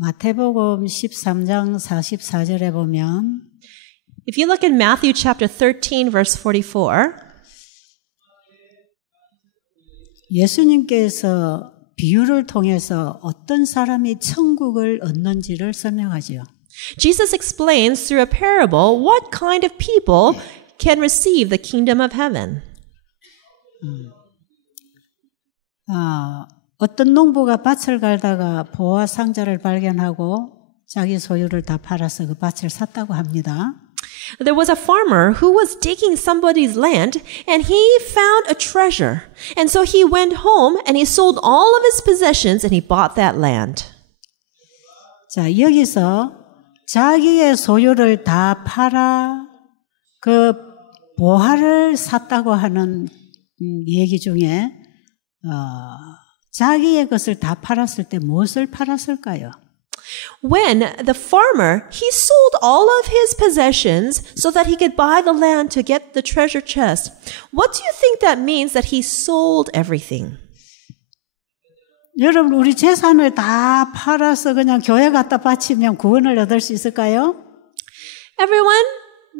마태복음 13장 44절에 보면 If you look in Matthew chapter 13, verse 44, 예수님께서 비유를 통해서 어떤 사람이 천국을 얻는지를 설명하죠. Jesus explains through a parable what kind of people can receive the kingdom of heaven. 어떤 농부가 밭을 갈다가 보화 상자를 발견하고 자기 소유를 다 팔아서 그 밭을 샀다고 합니다. There was a farmer who was digging somebody's land and he found a treasure. And so he went home and he sold all of his possessions and he bought that land. 자, 여기서 자기의 소유를 다 팔아 그 보화를 샀다고 하는 얘기 중에 자기의 것을 다 팔았을 때 무엇을 팔았을까요? When the farmer, he sold all of his possessions so that he could buy the land to get the treasure chest. What do you think that means that he sold everything? 여러분, 우리 재산을 다 팔아서 그냥 교회 갖다 바치면 구원을 얻을 수 있을까요? Everyone,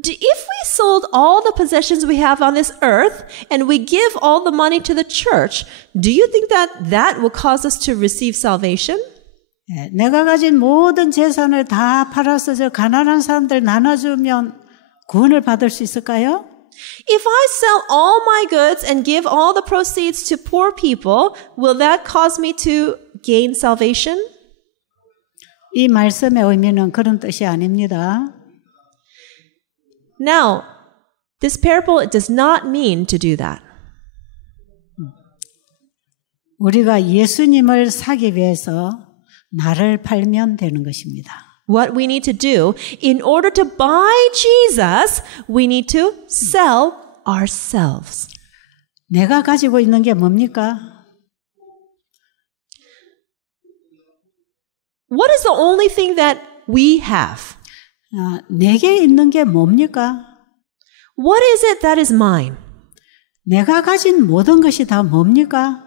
if we sold all the possessions we have on this earth and we give all the money to the church, do you think that that will cause us to receive salvation? 내가 가진 모든 재산을 다 팔아서 저 가난한 사람들 나눠주면 구원을 받을 수 있을까요? If I sell all my goods and give all the proceeds to poor people, will that cause me to gain salvation? 이 말씀의 의미는 그런 뜻이 아닙니다. Now, this parable it does not mean to do that. 우리가 예수님을 사기 위해서 나를 팔면 되는 것입니다. What we need to do, in order to buy Jesus, we need to sell ourselves. 내가 가지고 있는 게 뭡니까? What is the only thing that we have? 내게 있는 게 뭡니까? What is it that is mine? 내가 가진 모든 것이 다 뭡니까?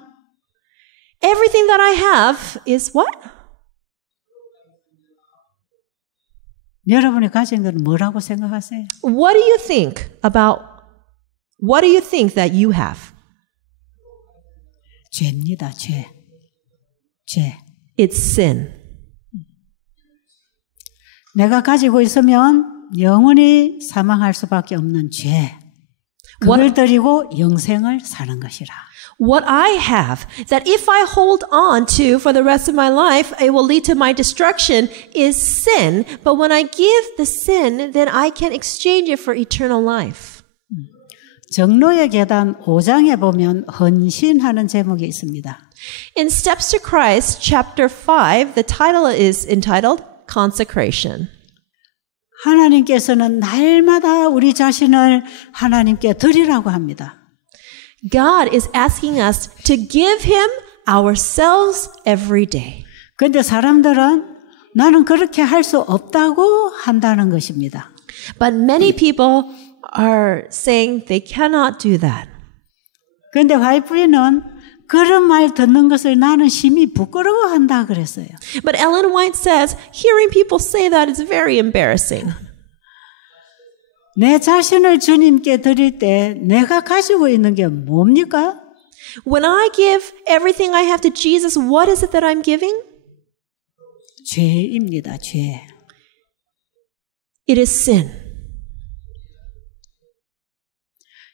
Everything that I have is what? 여러분이 가진 건 뭐라고 생각하세요? What do you think that you have? 죄입니다, 죄. It's sin. 내가 가지고 있으면 영원히 사망할 수밖에 없는 죄. 그걸 드리고 영생을 사는 것이라. What I have, that if I hold on to for the rest of my life, it will lead to my destruction, is sin. But when I give the sin, then I can exchange it for eternal life. 정로의 계단 5장에 보면 헌신하는 제목이 있습니다. In Steps to Christ, chapter 5, the title is entitled Consecration. 하나님께서는 날마다 우리 자신을 하나님께 드리라고 합니다. God is asking us to give Him ourselves every day. 그런데 사람들은 나는 그렇게 할 수 없다고 한다는 것입니다. But many people are saying they cannot do that. 그런데 화이트는 그런 말 듣는 것을 나는 심히 부끄러워한다 그랬어요. But Ellen White says, hearing people say that is very embarrassing. 내 자신을 주님께 드릴 때 내가 가지고 있는 게 뭡니까? When I give everything I have to Jesus, what is it that I'm giving? 죄입니다, 죄. It is sin.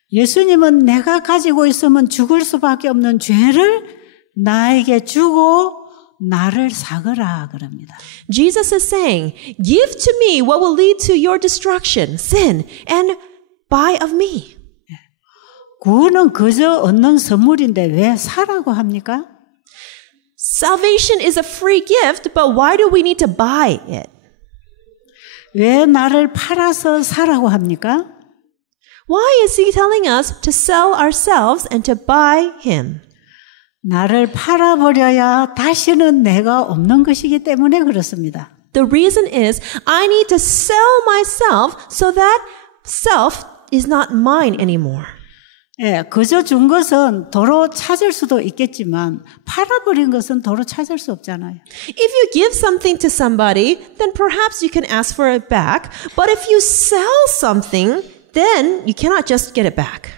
예수님은 내가 가지고 있으면 죽을 수밖에 없는 죄를 나에게 주고 나를 사거라 그럽니다. Jesus is saying, give to me what will lead to your destruction, sin, and buy of me. 구원은 그저 얻는 선물인데 왜 사라고 합니까? Salvation is a free gift, but why do we need to buy it? 왜 나를 팔아서 사라고 합니까? Why is he telling us to sell ourselves and to buy him? 나를 팔아버려야 다시는 내가 없는 것이기 때문에 그렇습니다. The reason is I need to sell myself so that self is not mine anymore. 예, 그저 준 것은 도로 찾을 수도 있겠지만 팔아버린 것은 도로 찾을 수 없잖아요. If you give something to somebody, then perhaps you can ask for it back. But if you sell something, then you cannot just get it back.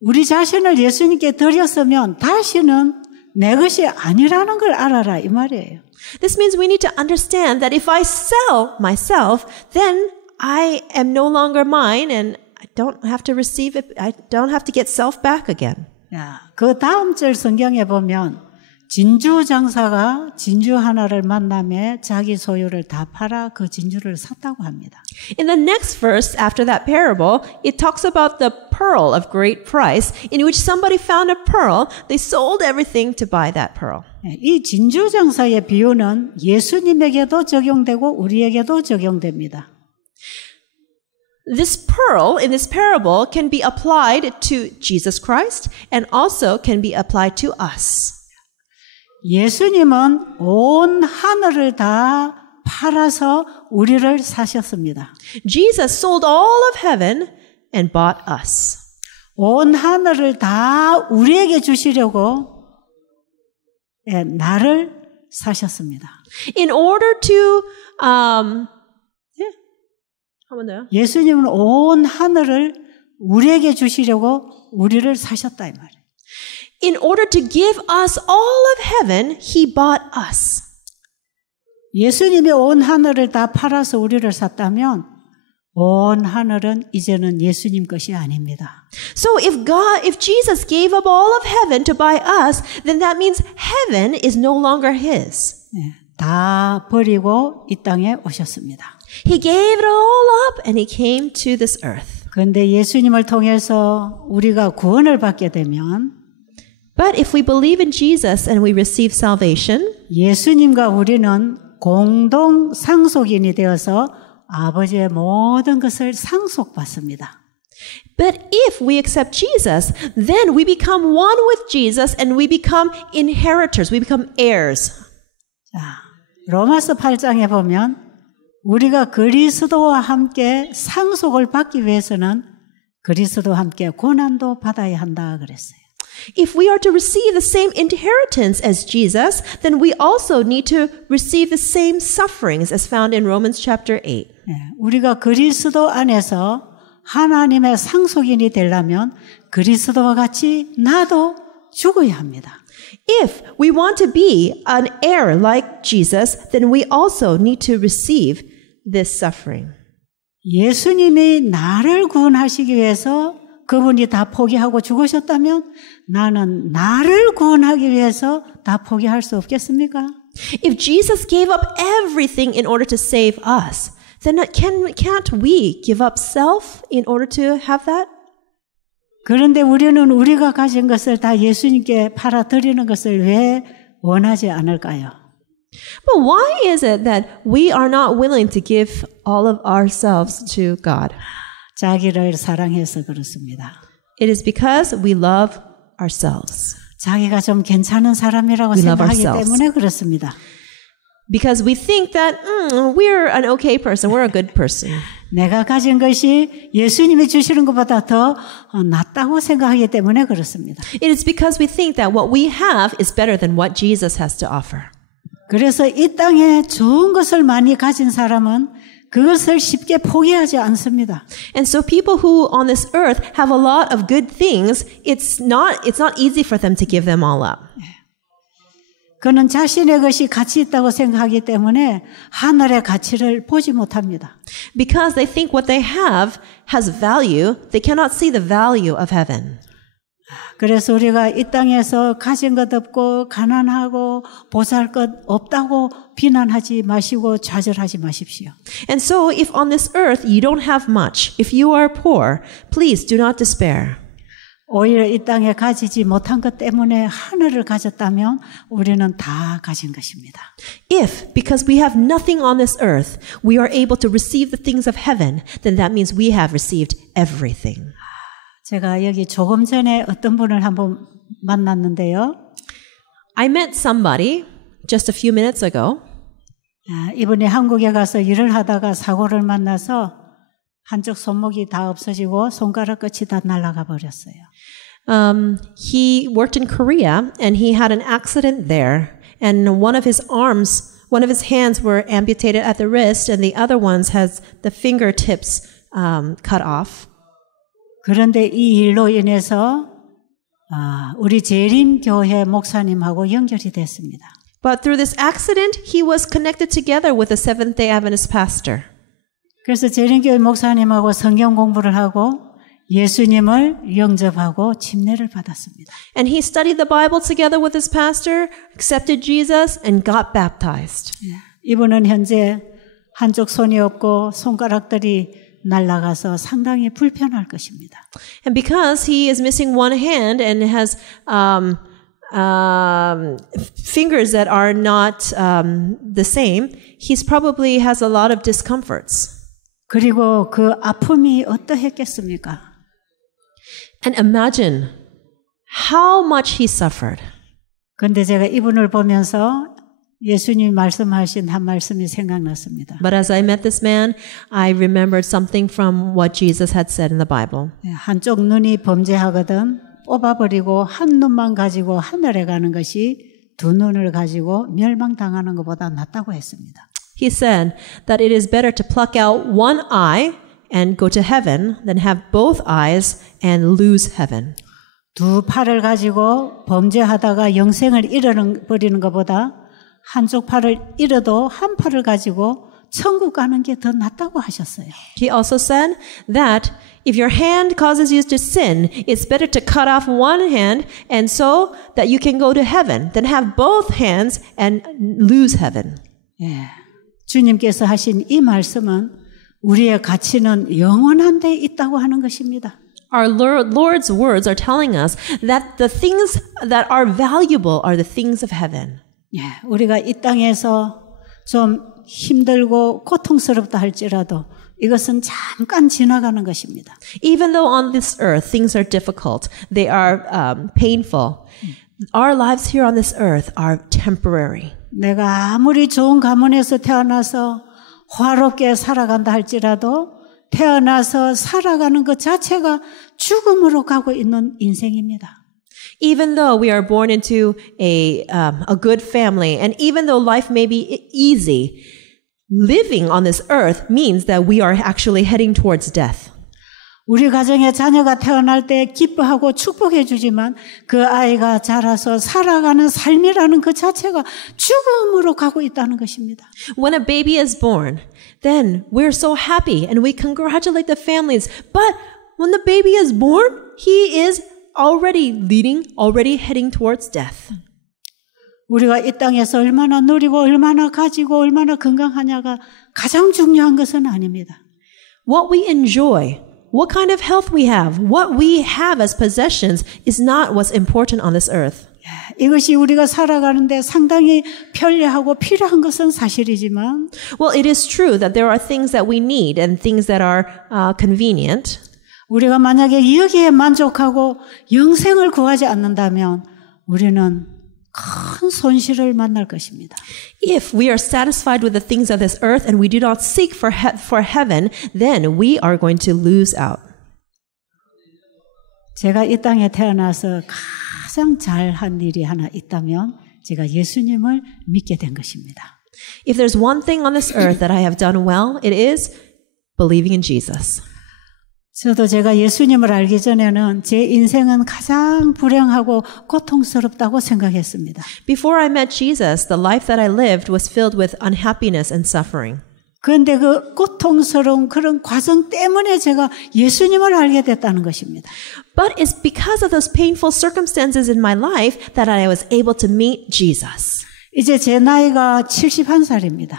우리 자신을 예수님께 드렸으면 다시는 내 것이 아니라는 걸 알아라 이 말이에요. This means we need to understand that if I sell myself, then I am no longer mine and I don't have to receive it. I don't have to get self back again. 야, 그 다음 절 성경에 보면 진주 장사가 진주 하나를 만남에 자기 소유를 다 팔아 그 진주를 샀다고 합니다. In the next verse after that parable, it talks about the pearl of great price in which somebody found a pearl. They sold everything to buy that pearl. 이 진주 장사의 비유는 예수님에게도 적용되고 우리에게도 적용됩니다. This pearl in this parable can be applied to Jesus Christ and also can be applied to us. 예수님은 온 하늘을 다 팔아서 우리를 사셨습니다. Jesus sold all of heaven and bought us. 온 하늘을 다 우리에게 주시려고 나를 사셨습니다. In order to 예수님은 온 하늘을 우리에게 주시려고 우리를 사셨다 이 말이에요. In order to give us all of heaven, he bought us. 예수님이 온 하늘을 다 팔아서 우리를 샀다면 온 하늘은 이제는 예수님 것이 아닙니다. So if Jesus gave up all of heaven to buy us, then that means heaven is no longer his. 다 버리고 이 땅에 오셨습니다. He gave it all up and he came to this earth. 그런데 예수님을 통해서 우리가 구원을 받게 되면 But if we believe in Jesus and we receive salvation, 예수님과 우리는 공동 상속인이 되어서 아버지의 모든 것을 상속받습니다. But if we accept Jesus, then we become one with Jesus and we become inheritors, we become heirs. 자, 로마서 8장에 보면 우리가 그리스도와 함께 상속을 받기 위해서는 그리스도와 함께 고난도 받아야 한다 그랬어요. If we are to receive the same inheritance as Jesus, then we also need to receive the same sufferings as found in Romans chapter 8. 우리가 그리스도 안에서 하나님의 상속인이 되려면 그리스도와 같이 나도 죽어야 합니다. If we want to be an heir like Jesus, then we also need to receive this suffering. 예수님이 나를 구원하시기 위해서 그분이 다 포기하고 죽으셨다면 나는 나를 구원하기 위해서 다 포기할 수 없겠습니까? If Jesus gave up everything in order to save us, then can't we give up self in order to have that? 그런데 우리는 우리가 가진 것을 다 예수님께 팔아드리는 것을 왜 원하지 않을까요? But why is it that we are not willing to give all of ourselves to God? 자기를 사랑해서 그렇습니다. It is because we love ourselves. 자기가 좀 괜찮은 사람이라고 We love 생각하기 ourselves. 때문에 그렇습니다. Because we think that we're an okay person, we're a good person. 내가 가진 것이 예수님이 주시는 것보다 더 낫다고 생각하기 때문에 그렇습니다. It is because we think that what we have is better than what Jesus has to offer. 그래서 이 땅에 좋은 것을 많이 가진 사람은 그것을 쉽게 포기하지 않습니다. And so people who on this earth have a lot of good things, it's not easy for them to give them all up. 그는 자신의 것이 가치 있다고 생각하기 때문에 하늘의 가치를 보지 못합니다. Because they think what they have has value, they cannot see the value of heaven. 그래서 우리가 이 땅에서 가진 것 없고 가난하고 보잘 것 없다고 비난하지 마시고 좌절하지 마십시오. And so if on this earth you don't have much, if you are poor, please do not despair. 오히려 이 땅에 가지지 못한 것 때문에 하늘을 가졌다면 우리는 다 가진 것입니다. If, because we have nothing on this earth, we are able to receive the things of heaven, then that means we have received everything. 제가 여기 조금 전에 어떤 분을 한번 만났는데요. I met somebody just a few minutes ago. 이분이 한국에 가서 일을 하다가 사고를 만나서 한쪽 손목이 다 없어지고 손가락 끝이 다 날아가 버렸어요. He worked in Korea and he had an accident there. And one of his hands were amputated at the wrist and the other ones has the fingertips cut off. 그런데 이 일로 인해서 우리 재림교회 목사님하고 연결이 됐습니다. But through this accident, he was connected together with a Seventh-day Adventist pastor. 그래서 재림교회 목사님하고 성경 공부를 하고 예수님을 영접하고 침례를 받았습니다. And he studied the Bible together with his pastor, accepted Jesus, and got baptized. 이분은 현재 한쪽 손이 없고 손가락들이 날아가서 상당히 불편할 것입니다. And because he is missing one hand and has fingers that are not the same, he's probably has a lot of discomforts. 그리고 그 아픔이 어떠했겠습니까? And imagine how much he suffered. 그런데 제가 이분을 보면서 예수님이 말씀하신 한 말씀이 생각났습니다. But as I met this man, I remembered something from what Jesus had said in the Bible. 한쪽 눈이 범죄하거든 뽑아버리고 한 눈만 가지고 하늘에 가는 것이 두 눈을 가지고 멸망당하는 것보다 낫다고 했습니다. He said that it is better to pluck out one eye and go to heaven than have both eyes and lose heaven. 두 팔을 가지고 범죄하다가 영생을 잃어버리는 것보다 한쪽 팔을 잃어도 한 팔을 가지고 천국 가는 게 더 낫다고 하셨어요. He also said that if your hand causes you to sin, it's better to cut off one hand and so that you can go to heaven than have both hands and lose heaven. 예. 주님께서 하신 이 말씀은 우리의 가치는 영원한 데 있다고 하는 것입니다. Our Lord's words are telling us that the things that are valuable are the things of heaven. 예, 우리가 이 땅에서 좀 힘들고 고통스럽다 할지라도 이것은 잠깐 지나가는 것입니다. Even though on this earth things are difficult, they are painful. Our lives here on this earth are temporary. 내가 아무리 좋은 가문에서 태어나서 화롭게 살아간다 할지라도 태어나서 살아가는 것 자체가 죽음으로 가고 있는 인생입니다. Even though we are born into a good family, and even though life may be easy, living on this earth means that we are actually heading towards death. 우리 가정에 자녀가 태어날 때 기뻐하고 축복해 주지만 그 아이가 자라서 살아가는 삶이라는 그 자체가 죽음으로 가고 있다는 것입니다. When a baby is born, then we're so happy and we congratulate the families. But when the baby is born, he is already heading towards death. 우리가 이 땅에서 얼마나 누리고 얼마나 가지고 얼마나 건강하냐가 가장 중요한 것은 아닙니다. What we enjoy, what kind of health we have, what we have as possessions is not what's important on this earth. 이것이 우리가 살아가는데 상당히 편리하고 필요한 것은 사실이지만 Well, it is true that there are things that we need and things that are convenient. 우리가 만약에 여기에 만족하고 영생을 구하지 않는다면 우리는 큰 손실을 만날 것입니다. If we are satisfied with the things of this earth and we do not seek for heaven, then we are going to lose out. 제가 이 땅에 태어나서 가장 잘한 일이 하나 있다면 제가 예수님을 믿게 된 것입니다. If there's one thing on this earth that I have done well, it is believing in Jesus. 저도 제가 예수님을 알기 전에는 제 인생은 가장 불행하고 고통스럽다고 생각했습니다. Before I met Jesus, the life that I lived was filled with unhappiness and suffering. 그런데 그 고통스러운 그런 과정 때문에 제가 예수님을 알게 됐다는 것입니다. But it's because of those painful circumstances in my life that I was able to meet Jesus. 이제 제 나이가 71살입니다.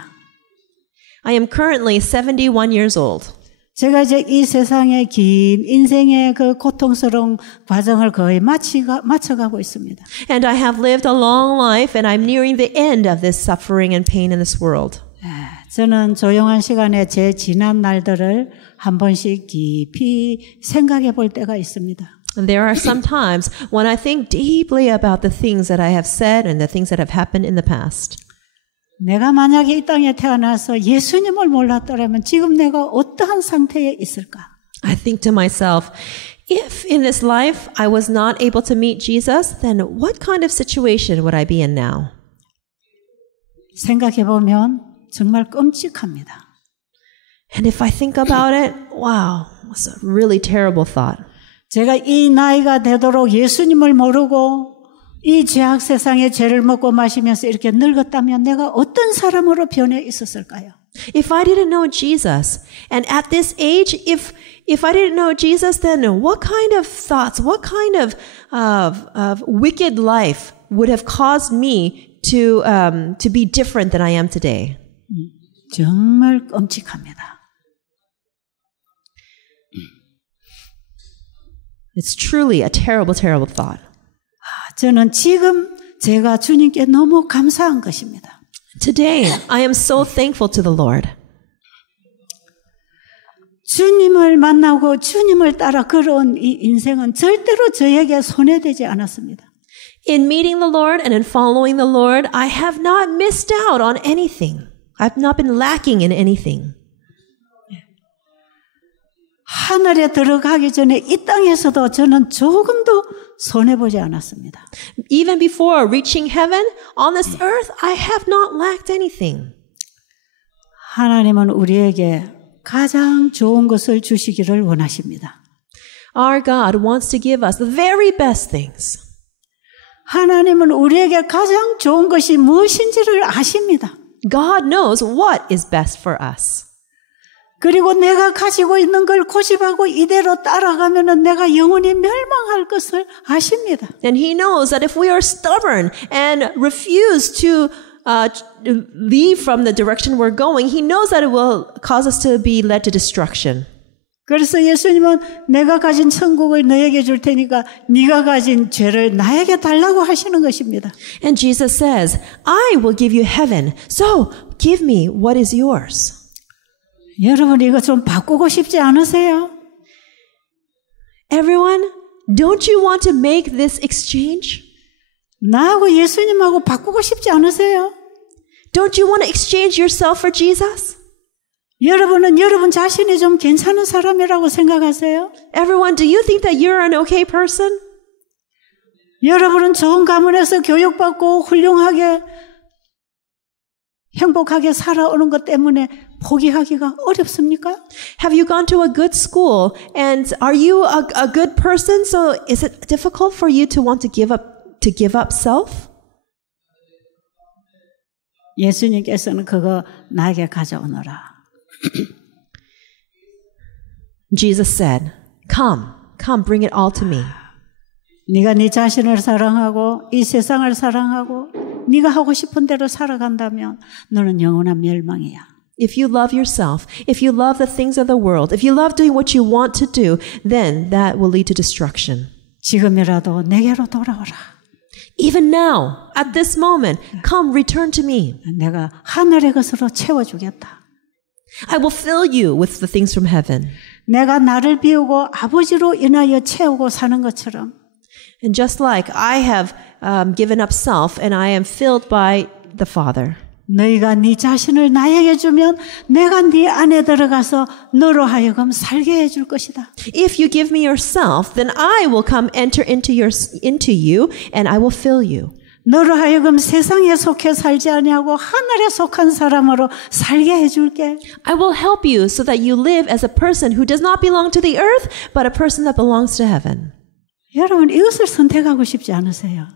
I am currently 71 years old. 제가 이제 이 세상의 긴 인생의 그 고통스러운 과정을 거의 마쳐가고 있습니다. And I have lived a long life and I'm nearing the end of this suffering and pain in this world. 저는 조용한 시간에 제 지난 날들을 한 번씩 깊이 생각해 볼 때가 있습니다. And there are some times when I think deeply about the things that I have said and the things that have happened in the past. 내가 만약에 이 땅에 태어나서 예수님을 몰랐더라면 지금 내가 어떠한 상태에 있을까? I think to myself, If in this life I was not able to meet Jesus, then what kind of situation would I be in now? 생각해 보면 정말 끔찍합니다. And if I think about it, wow, it's a really terrible thought. 제가 이 나이가 되도록 예수님을 모르고 이 죄악 세상의 죄를 먹고 마시면서 이렇게 늙었다면 내가 어떤 사람으로 변해 있었을까요? If I didn't know Jesus, and at this age, if I didn't know Jesus, then what kind of thoughts, what kind of wicked life would have caused me to be different than I am today? 정말 끔찍합니다. It's truly a terrible, terrible thought. 저는 지금 제가 주님께 너무 감사한 것입니다. Today, I am so thankful to the Lord. 주님을 만나고 주님을 따라 걸어온 이 인생은 절대로 저에게 손해되지 않았습니다. In meeting the Lord and in following the Lord, I have not missed out on anything. I've not been lacking in anything. 하늘에 들어가기 전에 이 땅에서도 저는 조금도 손해보지 않았습니다. Even before reaching heaven, on this earth, I have not lacked anything. 하나님은 우리에게 가장 좋은 것을 주시기를 원하십니다. Our God wants to give us the very best things. 하나님은 우리에게 가장 좋은 것이 무엇인지를 아십니다. God knows what is best for us. 그리고 내가 가지고 있는 걸 고집하고 이대로 따라가면은 내가 영원히 멸망할 것을 아십니다. And He knows that if we are stubborn and refuse to leave from the direction we're going, He knows that it will cause us to be led to destruction. 그래서 예수님은 내가 가진 천국을 너에게 줄 테니까 네가 가진 죄를 나에게 달라고 하시는 것입니다. And Jesus says, I will give you heaven, so give me what is yours. 여러분 이거 좀 바꾸고 싶지 않으세요? Everyone, don't you want to make this exchange? 나하고 예수님하고 바꾸고 싶지 않으세요? Don't you want to exchange yourself for Jesus? 여러분은 여러분 자신이 좀 괜찮은 사람이라고 생각하세요? Everyone, do you think that you're an okay person? 여러분은 좋은 가문에서 교육받고 훌륭하게 행복하게 살아오는 것 때문에 포기하기가 어렵습니까? Have you gone to a good school and are you a good person? So is it difficult for you to want to give up self? 예수님께서는 그거 나에게 가져오너라. Jesus said, come, bring it all to me. 네가 네 자신을 사랑하고 이 세상을 사랑하고 네가 하고 싶은 대로 살아간다면 너는 영원한 멸망이야. If you love yourself, if you love the things of the world, if you love doing what you want to do, then that will lead to destruction. 지금이라도 내게로 돌아오라. Even now, at this moment, come, return to me. 내가 하늘의 것으로 채워주겠다. I will fill you with the things from heaven. 내가 나를 비우고 아버지로 인하여 채우고 사는 것처럼 And just like I have given up self and I am filled by the Father. 너희가 네 자신을 나에게 주면 내가 네 안에 들어가서 너로 하여금 살게 해줄 것이다. If you give me yourself, then I will come enter into you and I will fill you. 너로 하여금 세상에 속해 살지 아니하고 하늘에 속한 사람으로 살게 해줄게. I will help you so that you live as a person who does not belong to the earth, but a person that belongs to heaven. 여러분 이것을 선택하고 싶지 않으세요?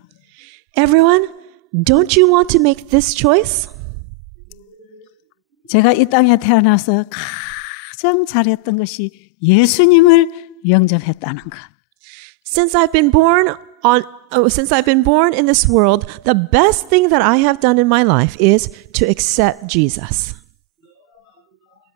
Everyone, don't you want to make this choice? 제가 이 땅에 태어나서 가장 잘했던 것이 예수님을 영접했다는 것. Since I've been born in this world, the best thing that I have done in my life is to accept Jesus.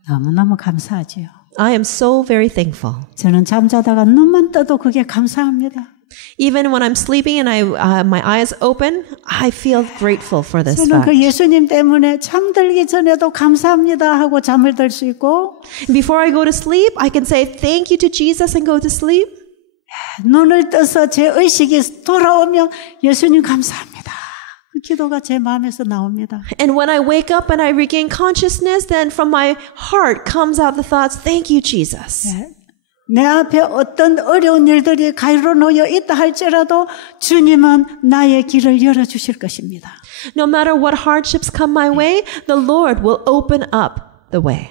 너무너무 감사하지요. I am so very thankful. 저는 잠자다가 눈만 떠도 그게 감사합니다. Even when I'm sleeping and my eyes open, I feel grateful for this 저는 fact. 그 예수님 때문에 잠들기 전에도 감사합니다 하고 잠을 들 수 있고 Before I go to sleep, I can say thank you to Jesus and go to sleep. 눈을 떠서 제 의식이 돌아오면 예수님 감사합니다. 그 기도가 제 마음에서 나옵니다. And when I wake up and I regain consciousness, then from my heart comes out the thoughts, thank you, Jesus. 내 앞에 어떤 어려운 일들이 가위로 놓여 있다 할지라도 주님은 나의 길을 열어주실 것입니다. No matter what hardships come my way, the Lord will open up the way.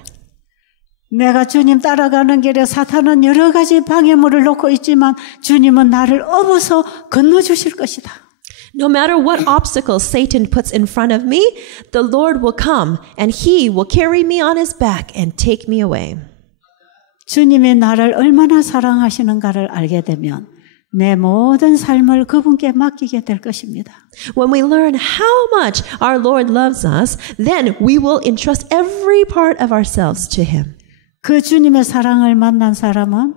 내가 주님 따라가는 길에 사탄은 여러 가지 방해물을 놓고 있지만 주님은 나를 업어서 건너주실 것이다. No matter what obstacles Satan puts in front of me, the Lord will come and He will carry me on His back and take me away. 주님이 나를 얼마나 사랑하시는가를 알게 되면 내 모든 삶을 그분께 맡기게 될 것입니다. When we learn how much our Lord loves us, then we will entrust every part of ourselves to Him. 그 주님의 사랑을 만난 사람은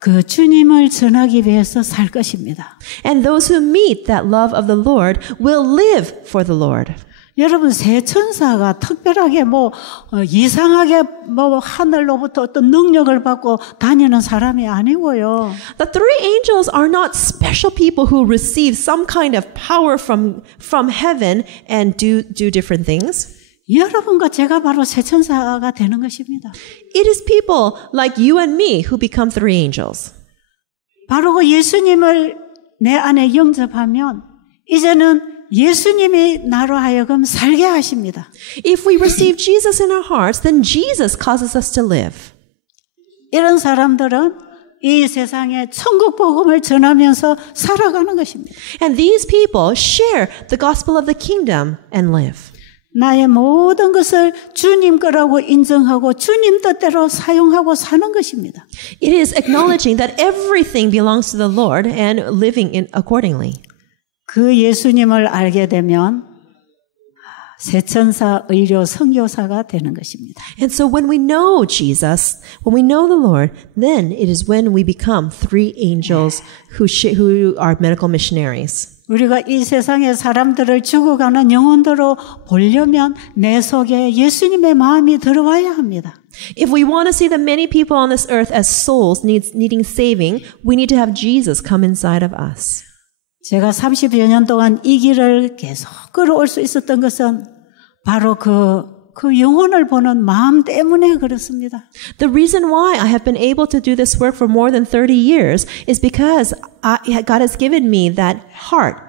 그 주님을 전하기 위해서 살 것입니다. And those who meet that love of the Lord will live for the Lord. 여러분, 새 천사가 특별하게 이상하게 하늘로부터 어떤 능력을 받고 다니는 사람이 아니고요. The three angels are not special people who receive some kind of power from heaven and do different things. 여러분과 제가 바로 새 천사가 되는 것입니다. It is people like you and me who become three angels. 바로 그 예수님을 내 안에 영접하면 이제는 예수님이 나로 하여금 살게 하십니다. If we receive Jesus in our hearts, then Jesus causes us to live. 이런 사람들은 이 세상에 천국 복음을 전하면서 살아가는 것입니다. And these people share the gospel of the kingdom and live. 나의 모든 것을 주님 거라고 인정하고 주님 뜻대로 사용하고 사는 것입니다. It is acknowledging that everything belongs to the Lord and living accordingly. 그 예수님을 알게 되면 세천사, 의료, 선교사가 되는 것입니다. And so when we know Jesus, when we know the Lord, then it is when we become three angels who are medical missionaries. 우리가 이 세상의 사람들을 죽어가는 영혼들로 보려면 내 속에 예수님의 마음이 들어와야 합니다. If we want to see the many people on this earth as souls needing saving, we need to have Jesus come inside of us. 제가 30여 년 동안 이 길을 계속 걸어올 수 있었던 것은 바로 그 영혼을 보는 마음 때문에 그렇습니다. The reason why I have been able to do this work for more than 30 years is because God has given me that heart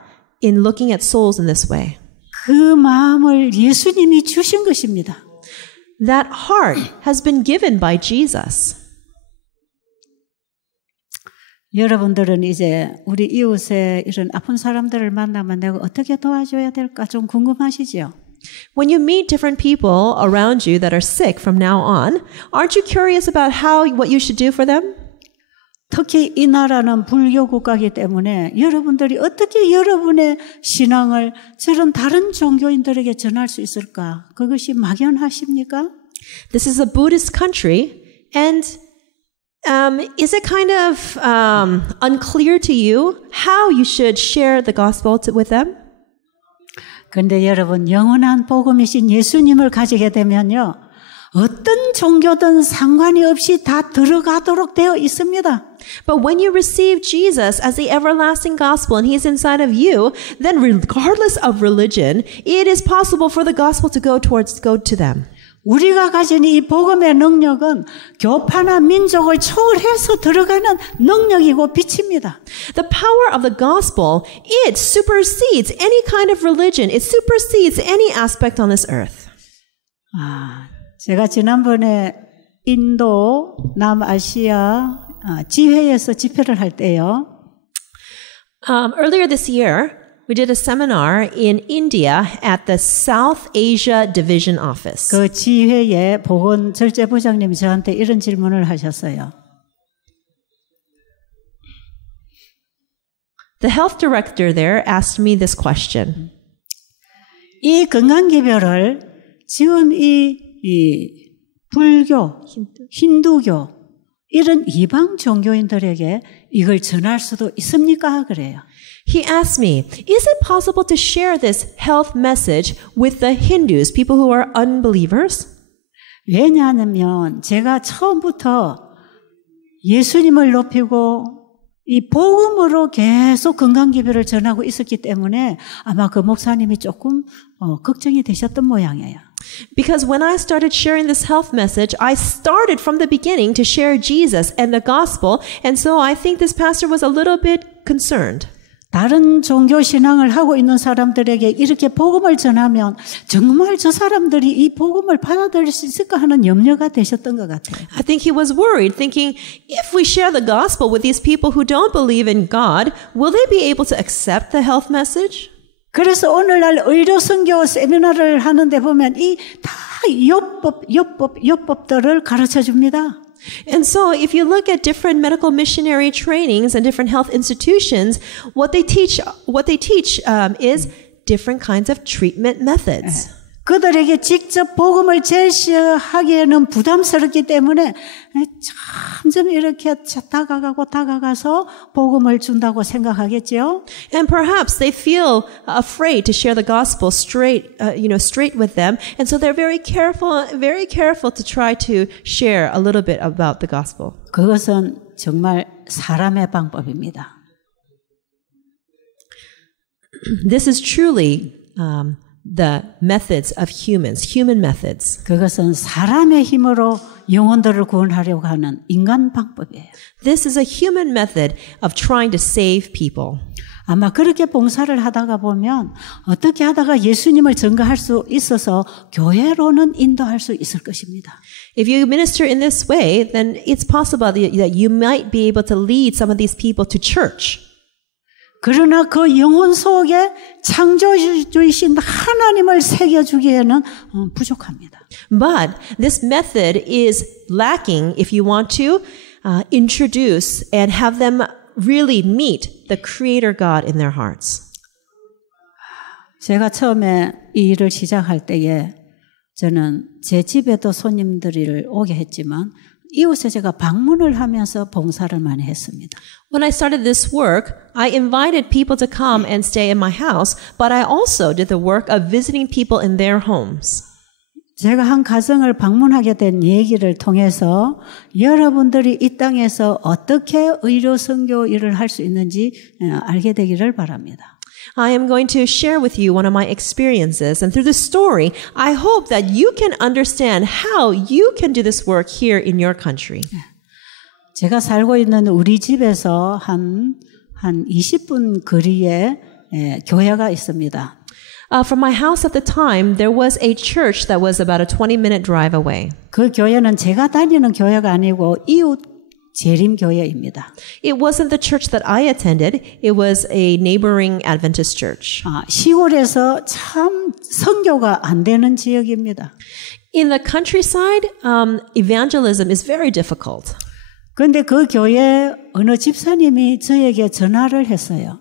in looking at souls in this way. 그 마음을 예수님이 주신 것입니다. That heart has been given by Jesus. 여러분들은 이제 우리 이웃에 이런 아픈 사람들을 만나면 내가 어떻게 도와줘야 될까 좀 궁금하시죠? When you meet different people around you that are sick from now on, aren't you curious about what you should do for them? 특히 이 나라는 불교 국가이기 때문에 여러분들이 어떻게 여러분의 신앙을 저런 다른 종교인들에게 전할 수 있을까? 그것이 막연하십니까? This is a Buddhist country, and is it kind of unclear to you how you should share the gospel with them? 그런데 여러분, 영원한 복음이신 예수님을 가지게 되면요, 어떤 종교든 상관이 없이 다 들어가도록 되어 있습니다. But when you receive Jesus as the everlasting gospel and He's inside of you, then regardless of religion, it is possible for the gospel to go to them. 우리가 가진 이 복음의 능력은 교파나 민족을 초월해서 들어가는 능력이고 빛입니다. The power of the gospel, it supersedes any kind of religion. It supersedes any aspect on this earth. 제가 지난번에 인도, 남아시아 지회에서 집회를 할 때요. Earlier this year, we did a seminar in India at the South Asia Division Office. 그 지회에 보건절제부장님이 저한테 이런 질문을 하셨어요. The health director there asked me this question. 이 건강기별을 지금 이 불교, 힌두교 이런 이방 종교인들에게 이걸 전할 수도 있습니까? 그래요. He asked me, is it possible to share this health message with the Hindus, people who are unbelievers? 왜냐하면 제가 처음부터 예수님을 높이고 이 복음으로 계속 건강기별을 전하고 있었기 때문에 아마 그 목사님이 조금 걱정이 되셨던 모양이에요. Because when I started sharing this health message, I started from the beginning to share Jesus and the gospel. And so I think this pastor was a little bit concerned. 다른 종교 신앙을 하고 있는 사람들에게 이렇게 복음을 전하면 정말 저 사람들이 이 복음을 받아들일 수 있을까 하는 염려가 되셨던 것 같아요. I think he was worried, thinking, if we share the gospel with these people who don't believe in God, will they be able to accept the health message? 그래서 오늘날 의료 선교 세미나를 하는데 보면 이 다 요법들을 가르쳐 줍니다. And so if you look at different medical missionary trainings and different health institutions, what they teach is different kinds of treatment methods. 그들에게 직접 복음을 제시하기에는 부담스럽기 때문에 점점 이렇게 다가가서 복음을 준다고 생각하겠죠. And perhaps they feel afraid to share the gospel straight with them, and so they're very careful to try to share a little bit about the gospel. 그것은 정말 사람의 방법입니다. This is truly the methods of humans, human methods. 그것은 사람의 힘으로 영혼들을 구원하려고 하는 인간 방법이에요. This is a human method of trying to save people. 아마 그렇게 봉사를 하다가 보면 어떻게 하다가 예수님을 증거할 수 있어서 교회로는 인도할 수 있을 것입니다. If you minister in this way, then it's possible that you might be able to lead some of these people to church. 그러나 그 영혼 속에 창조주이신 하나님을 새겨주기에는 부족합니다. But this method is lacking if you want to introduce and have them really meet the Creator God in their hearts. 제가 처음에 이 일을 시작할 때에 저는 제 집에도 손님들을 오게 했지만 이웃에 제가 방문을 하면서 봉사를 많이 했습니다. When I started this work, I invited people to come and stay in my house, but I also did the work of visiting people in their homes. 제가 한 가정을 방문하게 된 얘기를 통해서 여러분들이 이 땅에서 어떻게 의료 선교 일을 할 수 있는지 알게 되기를 바랍니다. I am going to share with you one of my experiences, and through this story, I hope that you can understand how you can do this work here in your country. 제가 살고 있는 우리 집에서 한 20분 거리에 교회가 있습니다. From my house at the time, there was a church that was about a 20-minute drive away. 그 교회는 제가 다니는 교회가 아니고 이웃 재림교회입니다. It wasn't the church that I attended. It was a neighboring Adventist church. 시골에서 참 선교가 안 되는 지역입니다. In the countryside, evangelism is very difficult. 그런데 그 교회 어느 집사님이 저에게 전화를 했어요.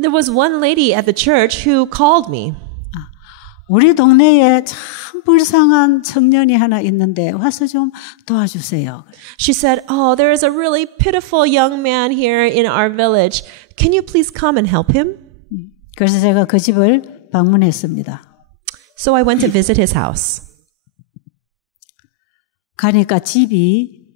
There was one lady at the church who called me. 우리 동네에 참 불쌍한 청년이 하나 있는데 와서 좀 도와주세요. She said, "Oh, there is a really pitiful young man here in our village. Can you please come and help him?" 그래서 제가 그 집을 방문했습니다. So I went to visit his house. 가니까 집이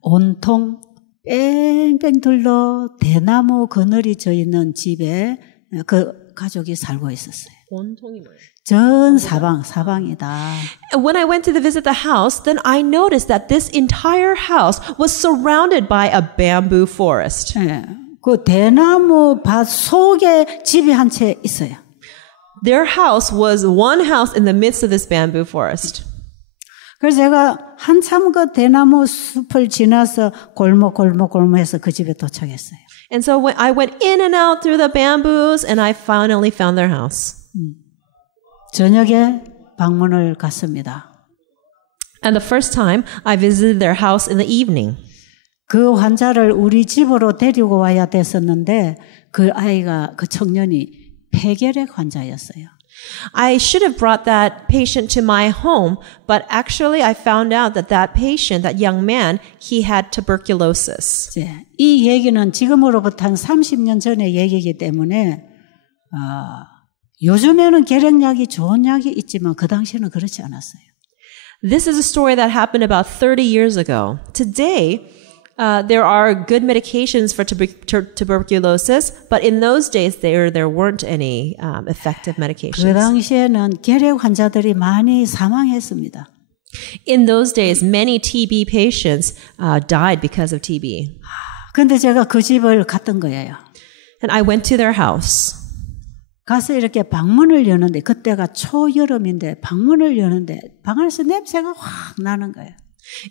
온통 뺑뺑 둘러 대나무 그늘이 져 있는 집에 그 가족이 살고 있었어요. 온통이 뭐예요? 전 사방이다. When I went to visit the house, then I noticed that this entire house was surrounded by a bamboo forest. 그 대나무 밭 속에 집이 한 채 있어요. Their house was one house in the midst of this bamboo forest. 그래서 제가 한참 그 대나무 숲을 지나서 골목해서 그 집에 도착했어요. And so when I went in and out through the bamboos, and I finally found their house. 저녁에 방문을 갔습니다. And the first time, I visited their house in the evening. 그 환자를 우리 집으로 데리고 와야 됐었는데 그 청년이 폐결핵 환자였어요. I should have brought that patient to my home, but actually I found out that that young man, he had tuberculosis. 이 얘기는 지금으로부터 한 30년 전의 얘기이기 때문에 요즘에는 결핵약이 좋은 약이 있지만 그 당시에는 그렇지 않았어요. This is a story that happened about 30 years ago. Today, there are good medications for tuberculosis, but in those days there weren't any effective 그 medications. 당시에는 결핵 환자들이 많이 사망했습니다. In those days, many TB patients died because of TB. 근데 제가 그 집을 갔던 거예요. And I went to their house. 가서 이렇게 방문을 여는데 그때가 초여름인데 방문을 여는데 방 안에서 냄새가 확 나는 거예요.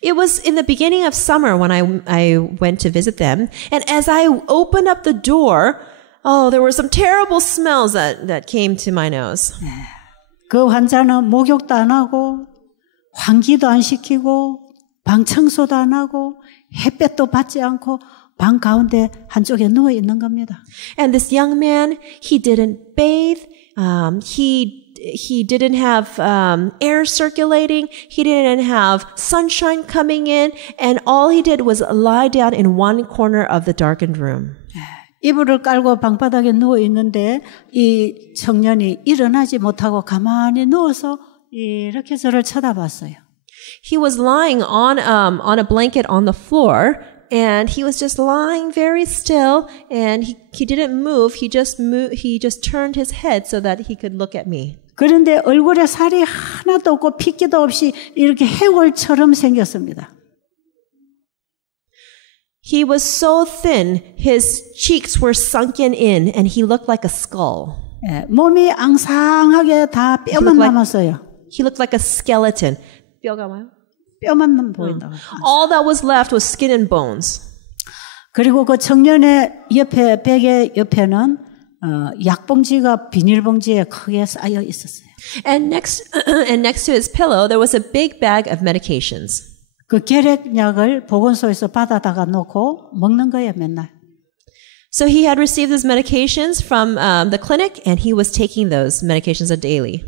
It was in the beginning of summer when I went to visit them. And as I opened up the door, there were some terrible smells that came to my nose. 그 환자는 목욕도 안 하고 환기도 안 시키고 방 청소도 안 하고 햇볕도 받지 않고 방 가운데 한쪽에 누워 있는 겁니다. And this young man, he didn't bathe. He didn't have air circulating. He didn't have sunshine coming in. And all he did was lie down in one corner of the darkened room. 이불을 깔고 방바닥에 누워 있는데 이 청년이 일어나지 못하고 가만히 누워서 이렇게 저를 쳐다봤어요. He was lying on a blanket on the floor. And he was just lying very still, and he didn't move. He just turned his head so that he could look at me. 그런데 얼굴에 살이 하나도 없고 핏기도 없이 이렇게 해골처럼 생겼습니다. He was so thin, his cheeks were sunken in, and he looked like a skull. 몸이 앙상하게 다 뼈만 남았어요. He looked like a skeleton. 뼈가 뭐요? 뼈만 보인다고. All that was left was skin and bones. 그리고 그 청년의 옆에 베개 옆에는 약봉지가 비닐봉지에 크게 쌓여 있었어요. And next to his pillow there was a big bag of medications. 그 결핵약을 보건소에서 받아다가 놓고 먹는 거예요, 맨날. So he had received these medications from the clinic, and he was taking those medications daily.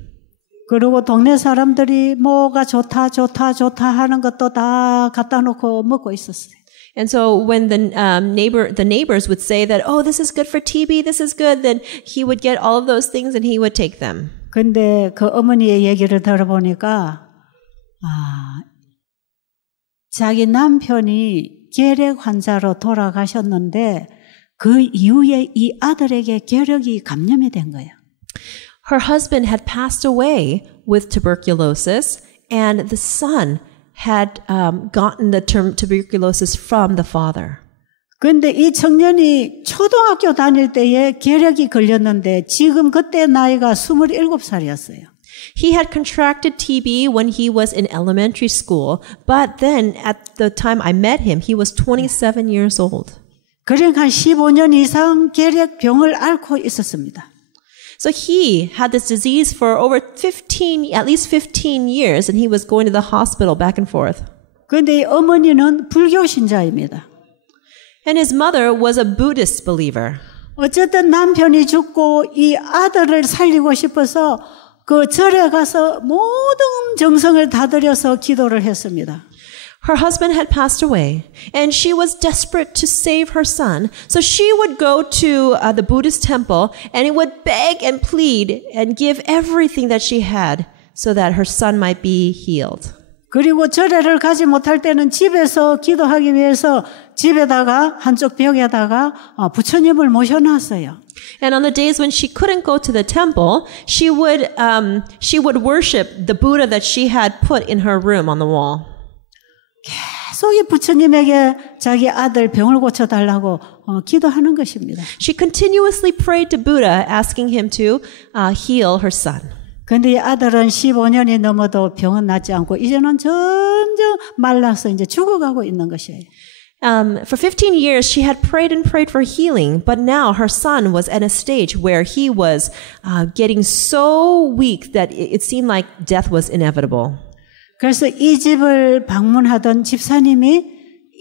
그리고 동네 사람들이 뭐가 좋다 하는 것도 다 갖다 놓고 먹고 있었어요. And so when the neighbors would say that, oh, this is good for TB, this is good, then he would get all of those things and he would take them. 근데 그 어머니의 얘기를 들어보니까 자기 남편이 결핵 환자로 돌아가셨는데 그 이후에 이 아들에게 결핵이 감염이 된 거예요. Her husband had passed away with tuberculosis, and the son had gotten the term tuberculosis from the father. 그런데 이 청년이 초등학교 다닐 때에 결핵이 걸렸는데 지금 그때 나이가 27살이었어요. He had contracted TB when he was in elementary school, but then at the time I met him, he was 27 years old. 그러니까 한 15년 이상 결핵병을 앓고 있었습니다. So he had this disease for at least 15 years, and he was going to the hospital back and forth. 그런데 어머니는 불교 신자입니다. And his mother was a Buddhist believer. 어쨌든 남편이 죽고 이 아들을 살리고 싶어서 그 절에 가서 모든 정성을 다들여서 기도를 했습니다. Her husband had passed away, and she was desperate to save her son. So she would go to the Buddhist temple and would beg and plead and give everything that she had so that her son might be healed. 그리고 절에를 가지 못할 때는 집에서 기도하기 위해서 집에다가 한쪽 벽에다가 부처님을 모셔놨어요. And on the days when she couldn't go to the temple, she would worship the Buddha that she had put in her room on the wall. 계속 이 부처님에게 자기 아들 병을 고쳐달라고 기도하는 것입니다. She continuously prayed to Buddha, asking him to heal her son. 그런데 이 아들은 15년이 넘어도 병은 낫지 않고 이제는 점점 말라서 이제 죽어가고 있는 것이에요. For 15 years, she had prayed and prayed for healing, but now her son was at a stage where he was getting so weak that it seemed like death was inevitable. 그래서 이 집을 방문하던 집사님이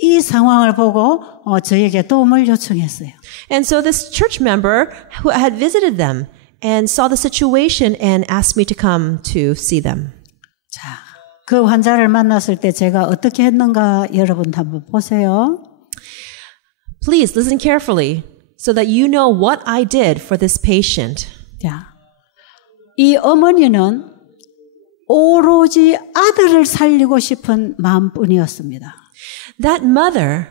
이 상황을 보고 저에게 도움을 요청했어요. And so this church member who had visited them and saw the situation and asked me to come to see them. 자, 그 환자를 만났을 때 제가 어떻게 했는가 여러분 한번 보세요. Please listen carefully so that you know what I did for this patient. 자, 이 어머니는 오로지 아들을 살리고 싶은 마음뿐이었습니다. That mother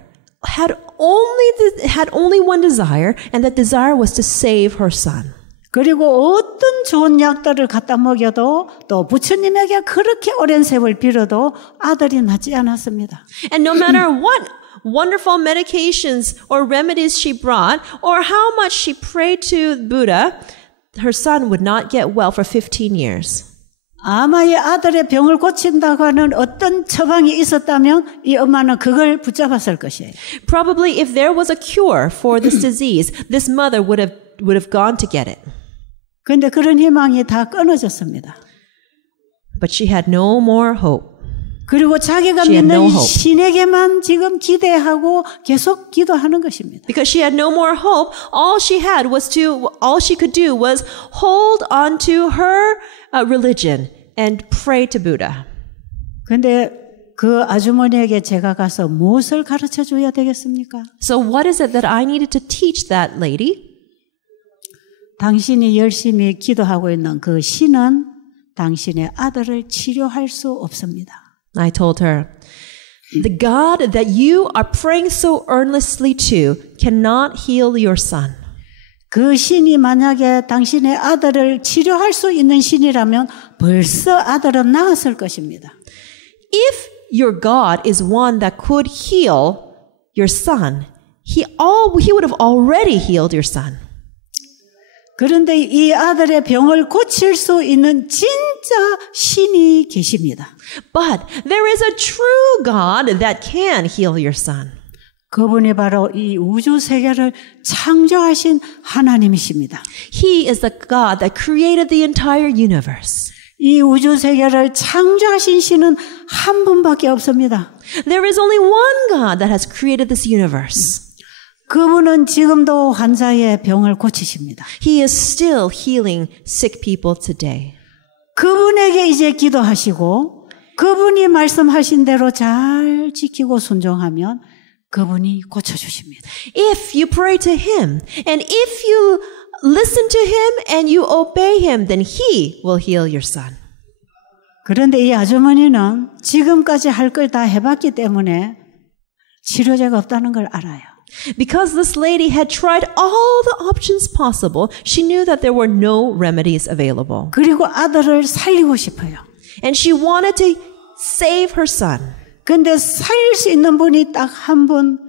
had only one desire, and that desire was to save her son. 그리고 어떤 좋은 약들을 갖다 먹여도 또 부처님에게 그렇게 오랜 세월 빌어도 아들이 낫지 않았습니다. And no matter what wonderful medications or remedies she brought, or how much she prayed to Buddha, her son would not get well for 15 years. 아마 이 아들의 병을 고친다고 하는 어떤 처방이 있었다면 이 엄마는 그걸 붙잡았을 것이에요. Probably if there was a cure for this disease, this mother would have gone to get it. 그런데 그런 희망이 다 끊어졌습니다. But she had no more hope. 그리고 자기가 믿는 신에게만 지금 기대하고 계속 기도하는 것입니다. Because she had no more hope, all she could do was hold on to her religion and pray to Buddha. 그런데 그 아주머니에게 제가 가서 무엇을 가르쳐 줘야 되겠습니까? So what is it that I needed to teach that lady? 당신이 열심히 기도하고 있는 그 신은 당신의 아들을 치료할 수 없습니다. I told her, the God that you are praying so earnestly to cannot heal your son. 그 신이 만약에 당신의 아들을 치료할 수 있는 신이라면 벌써 아들은 나았을 것입니다. If your God is one that could heal your son, he would have already healed your son. 그런데 이 아들의 병을 고칠 수 있는 진짜 신이 계십니다. But there is a true God that can heal your son. 그분이 바로 이 우주 세계를 창조하신 하나님이십니다. He is the God that created the entire universe. 이 우주 세계를 창조하신 신은 한 분밖에 없습니다. There is only one God that has created this universe. 그분은 지금도 환자의 병을 고치십니다. He is still healing sick people today. 그분에게 이제 기도하시고 그분이 말씀하신 대로 잘 지키고 순종하면 그분이 고쳐주십니다. If you pray to Him, and if you listen to Him and you obey Him, then He will heal your son. 그런데 이 아주머니는 지금까지 할 걸 다 해봤기 때문에 치료제가 없다는 걸 알아요. Because this lady had tried all the options possible, she knew that there were no remedies available. 그리고 아들을 살리고 싶어요. And she wanted to save her son. 근데 살릴 수 있는 분이 딱 한 분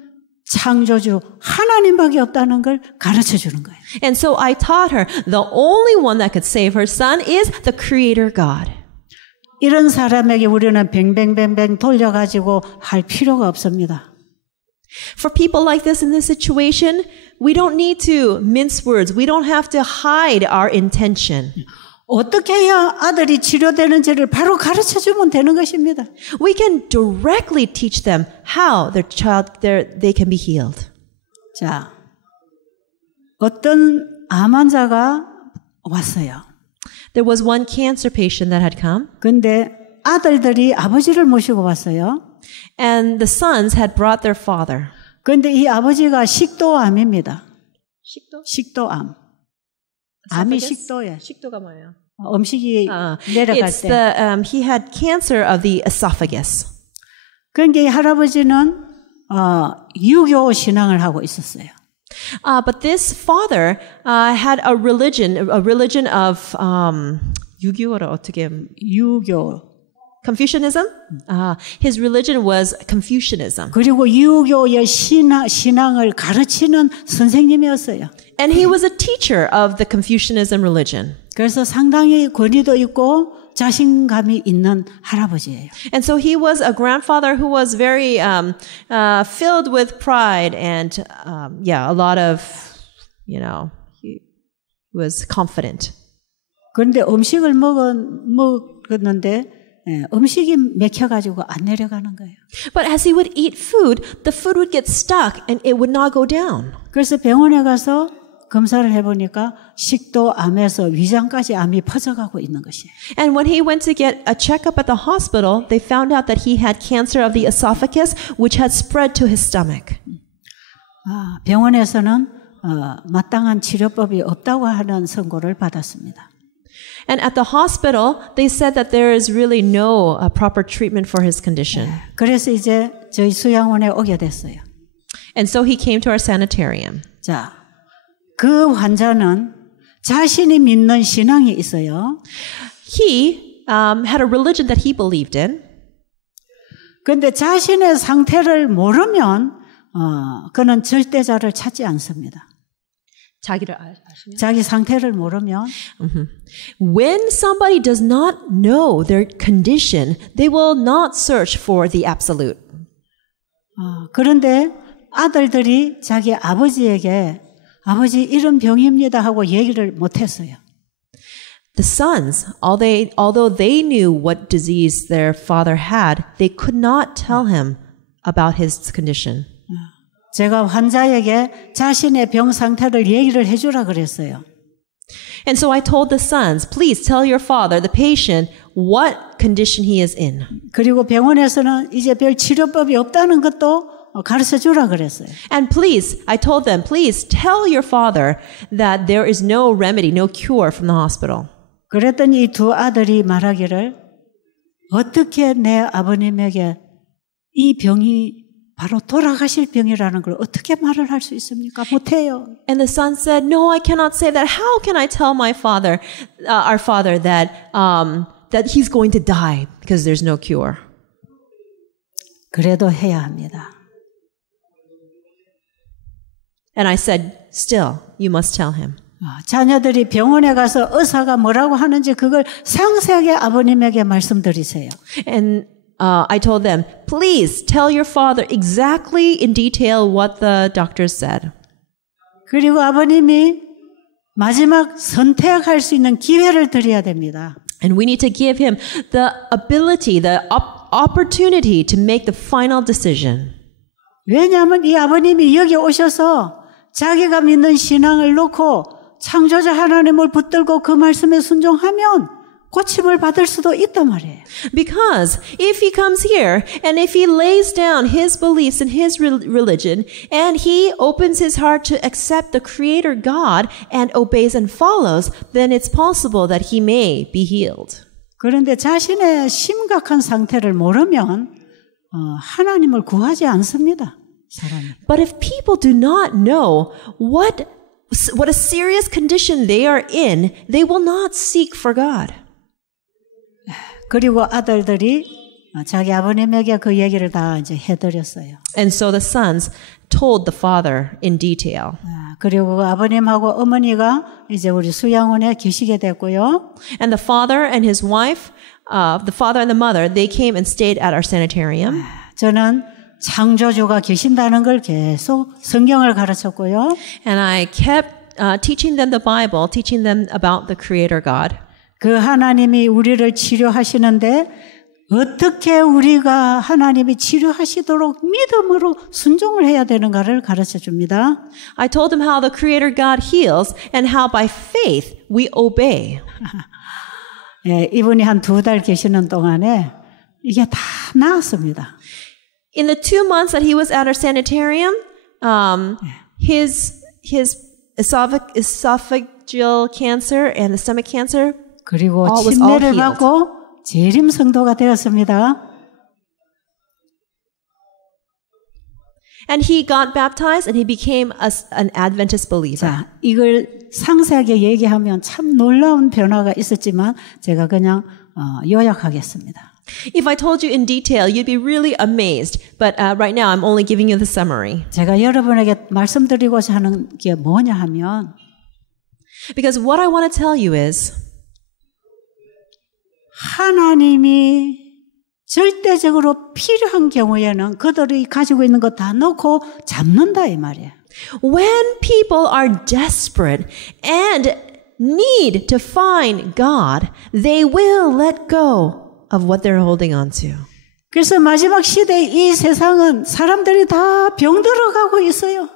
창조주 하나님밖에 없다는 걸 가르쳐 주는 거예요. And so I taught her the only one that could save her son is the Creator God. 이런 사람에게 우리는 뱅뱅뱅뱅 돌려가지고 할 필요가 없습니다. For people like this in this situation, we don't need to mince words. We don't have to hide our intention. 어떻게 해야 아들이 치료되는지를 바로 가르쳐 주면 되는 것입니다. We can directly teach them how they can be healed. 자, 어떤 암 환자가 왔어요. There was one cancer patient that had come. 근데 아들들이 아버지를 모시고 왔어요. And the sons had brought their father. 근데 이 아버지가 식도암입니다. 식도암. 암이 식도에. 식도가 뭐예요? 음식이 내려갈 때. He had cancer of the esophagus. 그러니까 이 할아버지는 유교 신앙을 하고 있었어요. But this father had a religion of 유교를 어떻게 유교. Confucianism? His religion was Confucianism. 그리고 유교의 신앙을 가르치는 선생님이었어요. And he was a teacher of the Confucianism religion. 그래서 상당히 권위도 있고 자신감이 있는 할아버지예요. And so he was a grandfather who was very filled with pride and a lot of, he was confident. 그런데 음식을 먹었는데 음식이 맥혀가지고 안 내려가는 거예요. But as he would eat food, the food would get stuck and it would not go down. 그래서 병원에 가서 검사를 해보니까 식도암에서 위장까지 암이 퍼져가고 있는 것이에요. And when he went to get a checkup at the hospital, they found out that he had cancer of the esophagus, which had spread to his stomach. 병원에서는 마땅한 치료법이 없다고 하는 선고를 받았습니다. And at the hospital, they said that there is really no proper treatment for his condition. 그래서 이제 저희 수양원에 오게 됐어요. And so he came to our sanitarium. 자, 그 환자는 자신이 믿는 신앙이 있어요. He had a religion that he believed in. 그런데 자신의 상태를 모르면 그는 절대자를 찾지 않습니다. 자기 상태를 모르면 When somebody does not know their condition, they will not search for the absolute. 그런데 아들들이 자기 아버지에게 아버지 이런 병입니다 하고 얘기를 못했어요. The sons, although they knew what disease their father had, they could not tell him about his condition. 제가 환자에게 자신의 병 상태를 얘기를 해주라 그랬어요. And so I told the sons, please tell your father, the patient, what condition he is in. 그리고 병원에서는 이제 별 치료법이 없다는 것도 가르쳐 주라 그랬어요. And please, I told them, please tell your father that there is no remedy, no cure from the hospital. 그랬더니 이 두 아들이 말하기를 어떻게 내 아버님에게 이 병이 바로 돌아가실 병이라는 걸 어떻게 말을 할 수 있습니까? 못해요. And the son said, no, I cannot say that. How can I tell my father, our father, that he's going to die because there's no cure? 그래도 해야 합니다. And I said, still, you must tell him. 자녀들이 병원에 가서 의사가 뭐라고 하는지 그걸 상세하게 아버님에게 말씀드리세요. And I told them, please tell your father exactly in detail what the doctors said. 그리고 아버님이 마지막 선택할 수 있는 기회를 드려야 됩니다. And we need to give him the ability, the opportunity to make the final decision. 왜냐하면 이 아버님이 여기 오셔서 자기가 믿는 신앙을 놓고 창조자 하나님을 붙들고 그 말씀에 순종하면 고침을 받을 수도 있단 말이에요. Because if he comes here and if he lays down his beliefs and his religion and he opens his heart to accept the Creator God and obeys and follows, then it's possible that he may be healed. 그런데 자신의 심각한 상태를 모르면 하나님을 구하지 않습니다. 사람이. But if people do not know what a serious condition they are in, they will not seek for God. 그리고 아들들이 자기 아버님에게 그 얘기를 다 이제 해드렸어요. And so the sons told the father in detail. 그리고 아버님하고 어머니가 이제 우리 수양원에 계시게 됐고요. And the father and his wife, the father and the mother, they came and stayed at our sanitarium. 저는 창조주가 계신다는 걸 계속 성경을 가르쳤고요. And I kept teaching them the Bible, teaching them about the Creator God. 그 하나님이 우리를 치료하시는데 어떻게 우리가 하나님이 치료하시도록 믿음으로 순종을 해야 되는가를 가르쳐 줍니다. I told them how the Creator God heals and how by faith we obey. 예, 이분이 한 2달 계시는 동안에 이게 다 나았습니다. In the 2 months that he was at our sanitarium, his esophageal cancer and the stomach cancer 그리고 침례를 받고 재림 성도가 되었습니다. And he got baptized and he became an Adventist believer. 자, 이걸 상세하게 얘기하면 참 놀라운 변화가 있었지만 제가 그냥 요약하겠습니다. If I told you in detail, you'd be really amazed. But right now, I'm only giving you the summary. 제가 여러분에게 말씀드리고자 하는 게 뭐냐 하면 Because what I want to tell you is 하나님이 절대적으로 필요한 경우에는 그들이 가지고 있는 거 다 놓고 잡는다 이 말이에요. When people are desperate and need to find God, they will let go of what they're holding on to. 그래서 마지막 시대에 이 세상은 사람들이 다 병들어가고 있어요.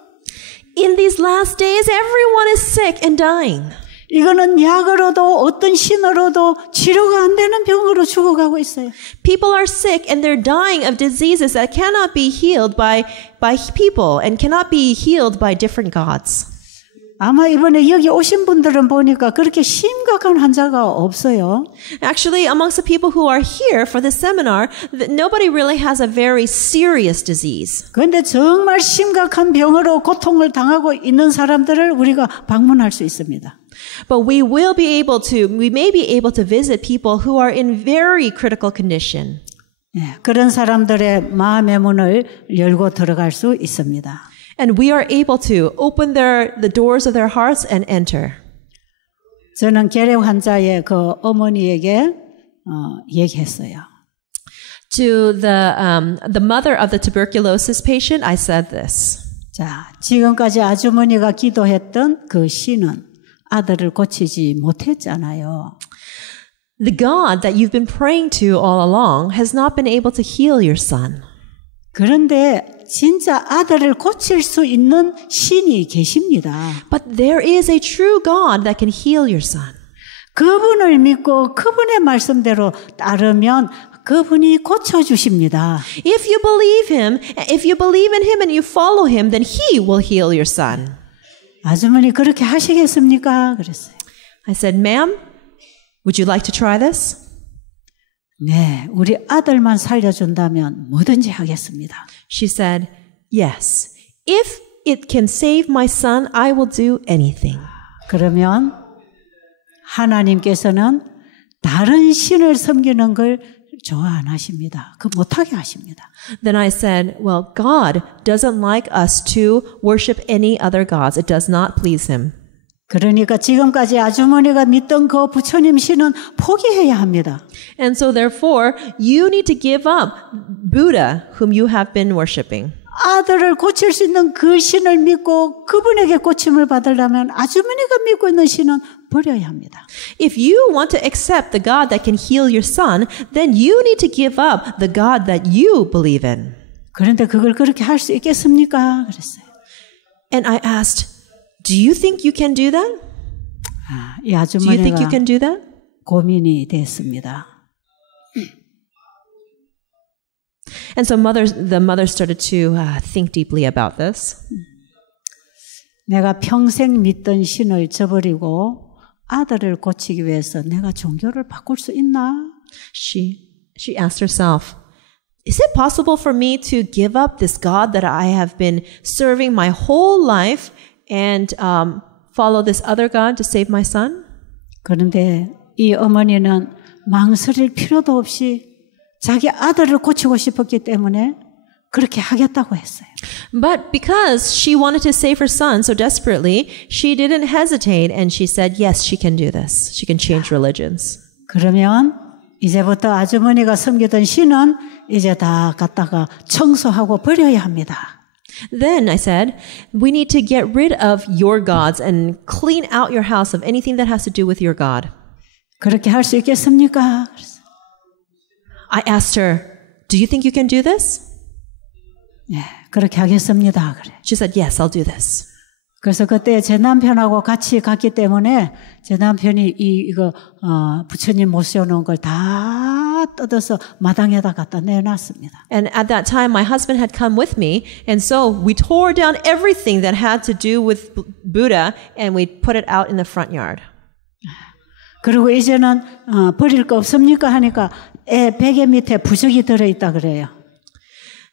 In these last days, everyone is sick and dying. 이거는 약으로도 어떤 신으로도 치료가 안 되는 병으로 죽어가고 있어요. People are sick and they're dying of diseases that cannot be healed by people and cannot be healed by different gods. 아마 이번에 여기 오신 분들은 보니까 그렇게 심각한 환자가 없어요. Actually, amongst the people who are here for this seminar, nobody really has a very serious disease. 그런데 정말 심각한 병으로 고통을 당하고 있는 사람들을 우리가 방문할 수 있습니다. But we may be able to visit people who are in very critical condition. 네, 그런 사람들의 마음의 문을 열고 들어갈 수 있습니다. And we are able to open the doors of their hearts and enter. 저는 결핵 환자의 그 어머니에게 얘기했어요. To the mother of the tuberculosis patient, I said this. 자, 지금까지 아주머니가 기도했던 그 신은 아들을 고치지 못했잖아요. The God that you've been praying to all along has not been able to heal your son. 그런데 진짜 아들을 고칠 수 있는 신이 계십니다. But there is a true God that can heal your son. 그분을 믿고 그분의 말씀대로 따르면 그분이 고쳐주십니다. If you believe in him and you follow him, then he will heal your son. 아주머니 그렇게 하시겠습니까? 그랬어요. I said, ma'am, would you like to try this? 네, 우리 아들만 살려준다면 뭐든지 하겠습니다. She said, yes. If it can save my son, I will do anything. 그러면 하나님께서는 다른 신을 섬기는 걸 좋아 안 하십니다. 그 못하게 하십니다. Then I said, well, God doesn't like us to worship any other gods. It does not please him. 그러니까 지금까지 아주머니가 믿던 그 부처님 신은 포기해야 합니다. And so therefore, you need to give up Buddha, whom you have been worshiping. 아들을 고칠 수 있는 그 신을 믿고 그분에게 고침을 받으려면 아주머니가 믿고 있는 신은 버려야 합니다. If you want to accept the God that can heal your son, then you need to give up the God that you believe in. 그런데 그걸 그렇게 할 수 있겠습니까? 그랬어요. And I asked, do you think you can do that? 이 Do you think you 아주머니가 can do that? 고민이 됐습니다. And so the mother started to think deeply about this. 내가 평생 믿던 신을 저버리고 아들을 고치기 위해서 내가 종교를 바꿀 수 있나? She asked herself, is it possible for me to give up this God that I have been serving my whole life and follow this other God to save my son? 그런데 이 어머니는 망설일 필요도 없이 자기 아들을 고치고 싶었기 때문에 그렇게 하겠다고 했어요. But because she wanted to save her son so desperately, she didn't hesitate and she said, yes, she can do this. She can change religions. 그러면 이제부터 아주머니가 섬기던 신은 이제 다 갖다가 청소하고 버려야 합니다. Then I said, we need to get rid of your gods and clean out your house of anything that has to do with your God. 그렇게 할 수 있겠습니까? I asked her, do you think you can do this? 네, 그렇게 하겠습니다. 그래. She said, yes, I'll do this. 그래서 그때 제 남편하고 같이 갔기 때문에 제 남편이 이거 부처님 모셔놓은 걸 다 뜯어서 마당에다 갖다 내놨습니다. And at that time, my husband had come with me, and so we tore down everything that had to do with Buddha, and we put it out in the front yard. 그리고 이제는 버릴 거 없습니까 하니까 베개 밑에 부적이 들어있다 그래요.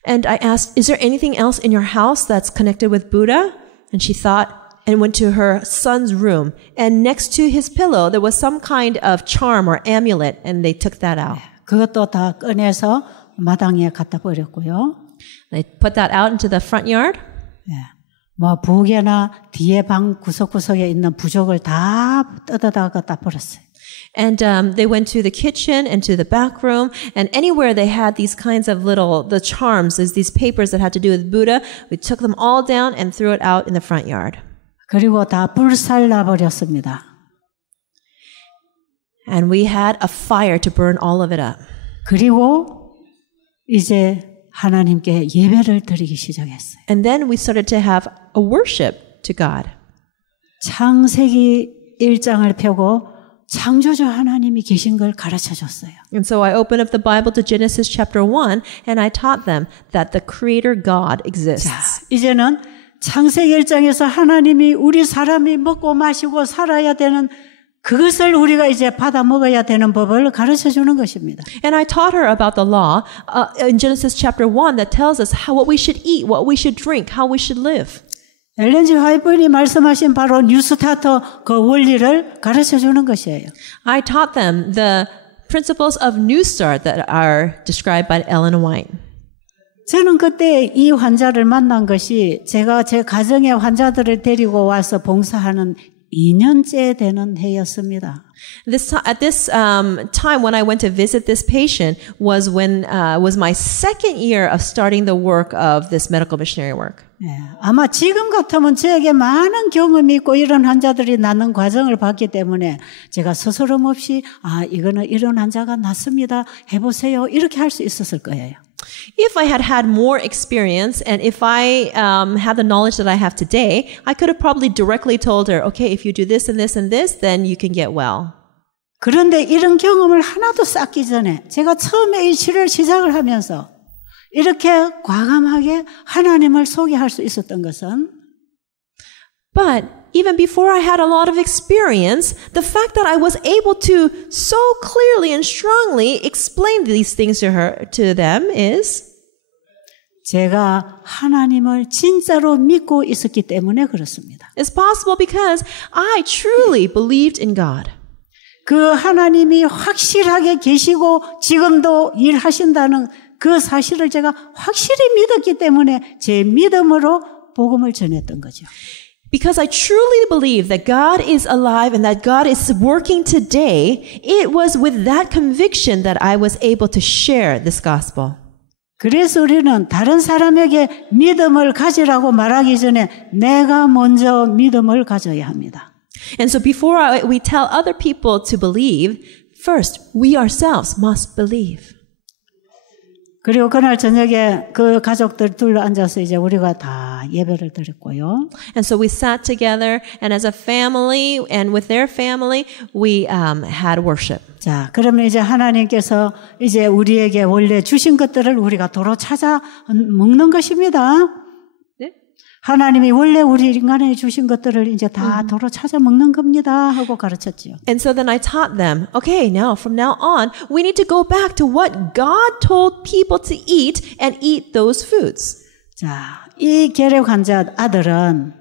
And I asked, is there anything else in your house that's connected with Buddha? And she thought and went to her son's room. And next to his pillow, there was some kind of charm or amulet, and they took that out. 그것도 다 꺼내서 마당에 갖다 버렸고요. They put that out into the front yard. 뭐 부엌이나 뒤에 방 구석구석에 있는 부적을 다 뜯어다가 갖다 버렸어요. And they went to the kitchen and to the back room, and anywhere they had these kinds of the charms, these papers that had to do with Buddha, we took them all down and threw it out in the front yard. 그리고 다 불살라 버렸습니다. And we had a fire to burn all of it up. 그리고 이제 하나님께 예배를 드리기 시작했어요. And then we started to have a worship to God. 창세기 1장을 펴고 창조주 하나님이 계신 걸 가르쳐 줬어요. And so I opened up the Bible to Genesis chapter 1 and I taught them that the creator God exists. 자, 이제는 창세기 1장에서 하나님이 우리 사람이 먹고 마시고 살아야 되는 그것을 우리가 이제 받아 먹어야 되는 법을 가르쳐 주는 것입니다. And I taught her about the law in Genesis chapter 1 that tells us what we should eat, what we should drink, how we should live. 엘렌 G. 화이트이 말씀하신 바로 뉴스타터 그 원리를 가르쳐 주는 것이에요. I taught them the principles of New Start that are described by Ellen White. 저는 그때 이 환자를 만난 것이 제가 제 가정의 환자들을 데리고 와서 봉사하는 2년째 되는 해였습니다. At this time when I went to visit this patient was my second year of starting the work of this medical missionary work. 네, 아마 지금 같으면 저에게 많은 경험이 있고 이런 환자들이 낫는 과정을 봤기 때문에 제가 스스럼 없이 이거는 이런 환자가 낫습니다. 해보세요. 이렇게 할 수 있었을 거예요. If I had had more experience and if I had the knowledge that I have today, I could have probably directly told her, okay, if you do this and this and this, then you can get well. 그런데 이런 경험을 하나도 쌓기 전에 제가 처음에 이 치료를 시작을 하면서 이렇게 과감하게 하나님을 소개할 수 있었던 것은 But even before I had a lot of experience, the fact that I was able to so clearly and strongly explain these things to them is 제가 하나님을 진짜로 믿고 있었기 때문에 그렇습니다. It's possible because I truly believed in God. 그 하나님이 확실하게 계시고 지금도 일하신다는 그 사실을 제가 확실히 믿었기 때문에 제 믿음으로 복음을 전했던 거죠. Because I truly believe that God is alive and that God is working today, it was with that conviction that I was able to share this gospel. 그래서 우리는 다른 사람에게 믿음을 가지라고 말하기 전에 내가 먼저 믿음을 가져야 합니다. And so before we tell other people to believe, first we ourselves must believe. 그리고 그날 저녁에 그 가족들 둘러 앉아서 이제 우리가 다 예배를 드렸고요. And so we sat together and as a family and with their family, we had worship. 자, 그러면 이제 하나님께서 이제 우리에게 원래 주신 것들을 우리가 도로 찾아 먹는 것입니다. 네? 하나님이 원래 우리 인간에 주신 것들을 이제 다 도로 찾아 먹는 겁니다 하고 가르쳤죠. And so then I taught them, okay, now from now on, we need to go back to what God told people to eat and eat those foods. 자, 이 결핵 환자 아들은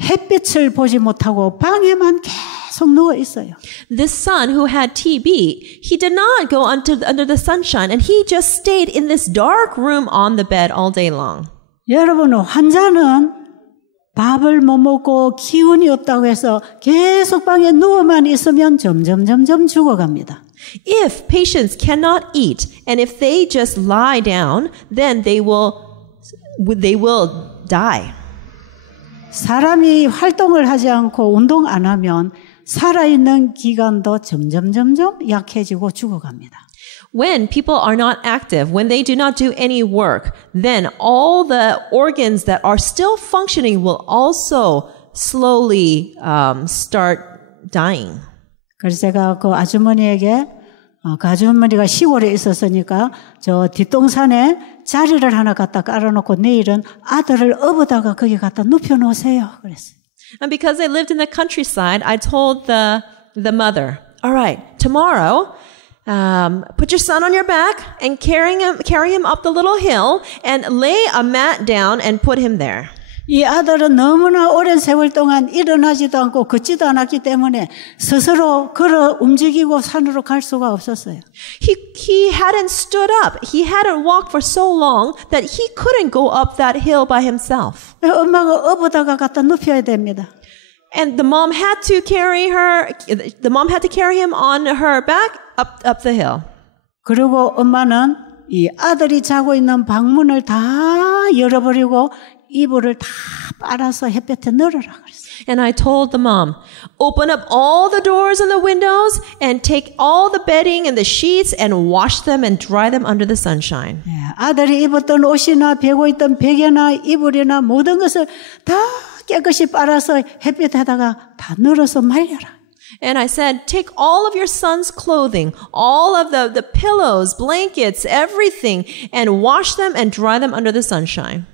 햇빛을 보지 못하고 방에만 계속 누워 있어요. This son who had TB, he did not go under the sunshine and he just stayed in this dark room on the bed all day long. 여러분, 환자는 밥을 못 먹고 기운이 없다고 해서 계속 방에 누워만 있으면 점점 죽어갑니다. If patients cannot eat and if they just lie down, then they will die. 사람이 활동을 하지 않고 운동 안 하면 살아있는 기관도 점점 약해지고 죽어갑니다. When people are not active, when they do not do any work, then all the organs that are still functioning will also slowly start dying. 그래서 제가 그 아주머니에게 그 아주머니가 시골에 있었으니까 저 뒷동산에 자리를 하나 갖다 깔아놓고 내일은 아들을 업어다가 거기 갖다 눕혀놓으세요. 그랬어요. And because they lived in the countryside, I told the mother, all right, tomorrow, put your son on your back and carry him up the little hill and lay a mat down and put him there. 이 아들은 너무나 오랜 세월 동안 일어나지도 않고 걷지도 않았기 때문에 스스로 걸어 움직이고 산으로 갈 수가 없었어요. He hadn't stood up. He hadn't walked for so long that he couldn't go up that hill by himself. 엄마가 업어다가 갖다 눕혀야 됩니다. And the mom had to carry him on her back up the hill. 그리고 엄마는 이 아들이 자고 있는 방문을 다 열어버리고 이불을 다 빨아서 햇볕에 널어라 그랬어요. And I told the mom, open up all the doors and the windows and take all the bedding and the sheets and wash them and dry them under the sunshine. 네, 아들이 입었던 옷이나 베고 있던 베개나 이불이나 모든 것을 다 깨끗이 빨아서 햇볕에다가 다 널어서 말려라. And I said, take all of your son's clothing, all of the pillows, blankets, everything, and wash them and dry them under the sunshine.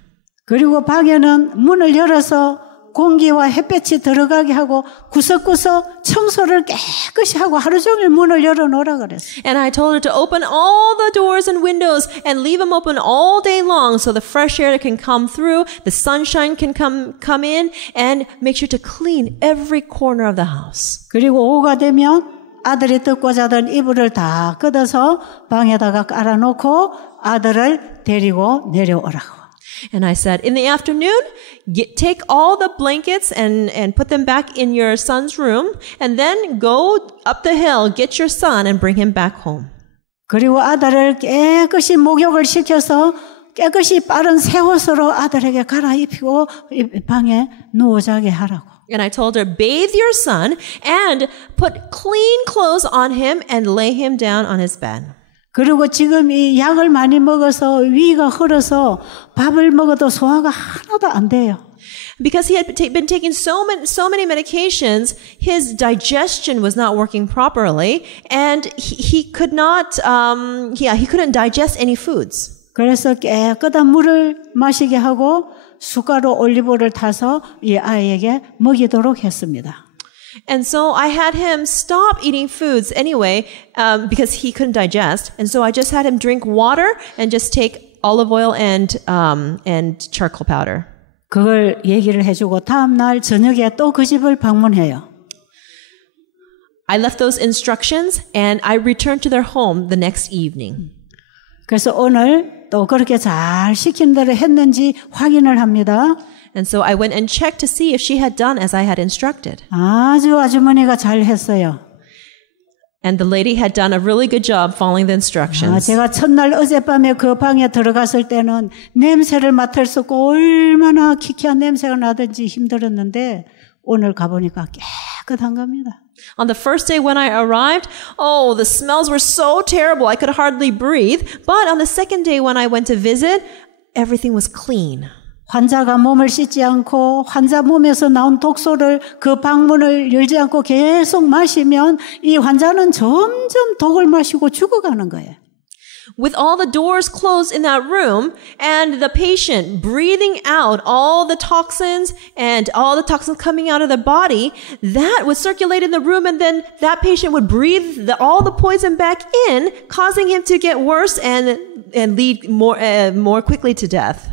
그리고 방에는 문을 열어서 공기와 햇볕이 들어가게 하고 구석구석 청소를 깨끗이 하고 하루 종일 문을 열어놓으라 그랬어요. And I told her to open all the doors and windows and leave them open all day long so the fresh air can come through, the sunshine can come in, and make sure to clean every corner of the house. 그리고 오후가 되면 아들이 듣고 자던 이불을 다 걷어서 방에다가 깔아놓고 아들을 데리고 내려오라고. And I said, in the afternoon, take all the blankets and put them back in your son's room, and then go up the hill, get your son, and bring him back home. 그리고 아들을 깨끗이 목욕을 시켜서 깨끗이 빠른 새 옷으로 아들에게 갈아입히고 방에 누워 자게 하라고. And I told her, bathe your son and put clean clothes on him and lay him down on his bed. 그리고 지금 이 약을 많이 먹어서 위가 흐려서 밥을 먹어도 소화가 하나도 안 돼요. Because he had been taking so many medications, his digestion was not working properly, and he couldn't digest any foods. 그래서 깨끗한 물을 마시게 하고 숟가루 올리브를 타서 이 아이에게 먹이도록 했습니다. And so I had him stop eating foods anyway, because he couldn't digest. And so I just had him drink water and just take olive oil and charcoal powder. 그걸 얘기를 해주고 다음 날 저녁에 또 그 집을 방문해요. I left those instructions and I returned to their home the next evening. 그래서 오늘 또 그렇게 잘 시킨 대로 했는지 확인을 합니다. And so I went and checked to see if she had done as I had instructed. 아주 아주머니가 잘 했어요. And the lady had done a really good job following the instructions. 제가 첫날 어젯밤에 그 방에 들어갔을 때는 냄새를 맡을 수 없고 얼마나 기괴한 냄새가 나든지 힘들었는데 오늘 가보니까 깨끗한 겁니다. On the first day when I arrived, the smells were so terrible I could hardly breathe. But on the second day when I went to visit, everything was clean. 환자가 몸을 씻지 않고 환자 몸에서 나온 독소를 그 방문을 열지 않고 계속 마시면 이 환자는 점점 독을 마시고 죽어가는 거예요. With all the doors closed in that room and the patient breathing out all the toxins and all the toxins coming out of the body, that would circulate in the room and then that patient would breathe all the poison back in, causing him to get worse and lead more quickly to death.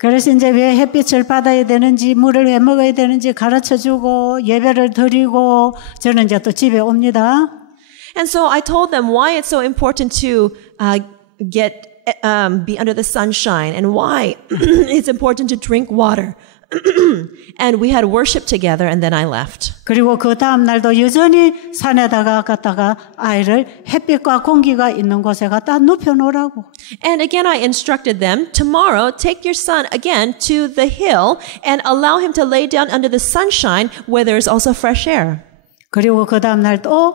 그래서 이제 왜 햇빛을 받아야 되는지 물을 왜 먹어야 되는지 가르쳐주고 예배를 드리고 저는 이제 또 집에 옵니다. And so I told them why it's so important to be under the sunshine and why it's important to drink water. And we had worship together and then I left. 그리고 그 다음 날도 여전히 산에다가 갔다가 아이를 햇빛과 공기가 있는 곳에 갖다 눕혀놓으라고. And again I instructed them, tomorrow take your son again to the hill and allow him to lay down under the sunshine where there is also fresh air. 그리고 그 다음 날 또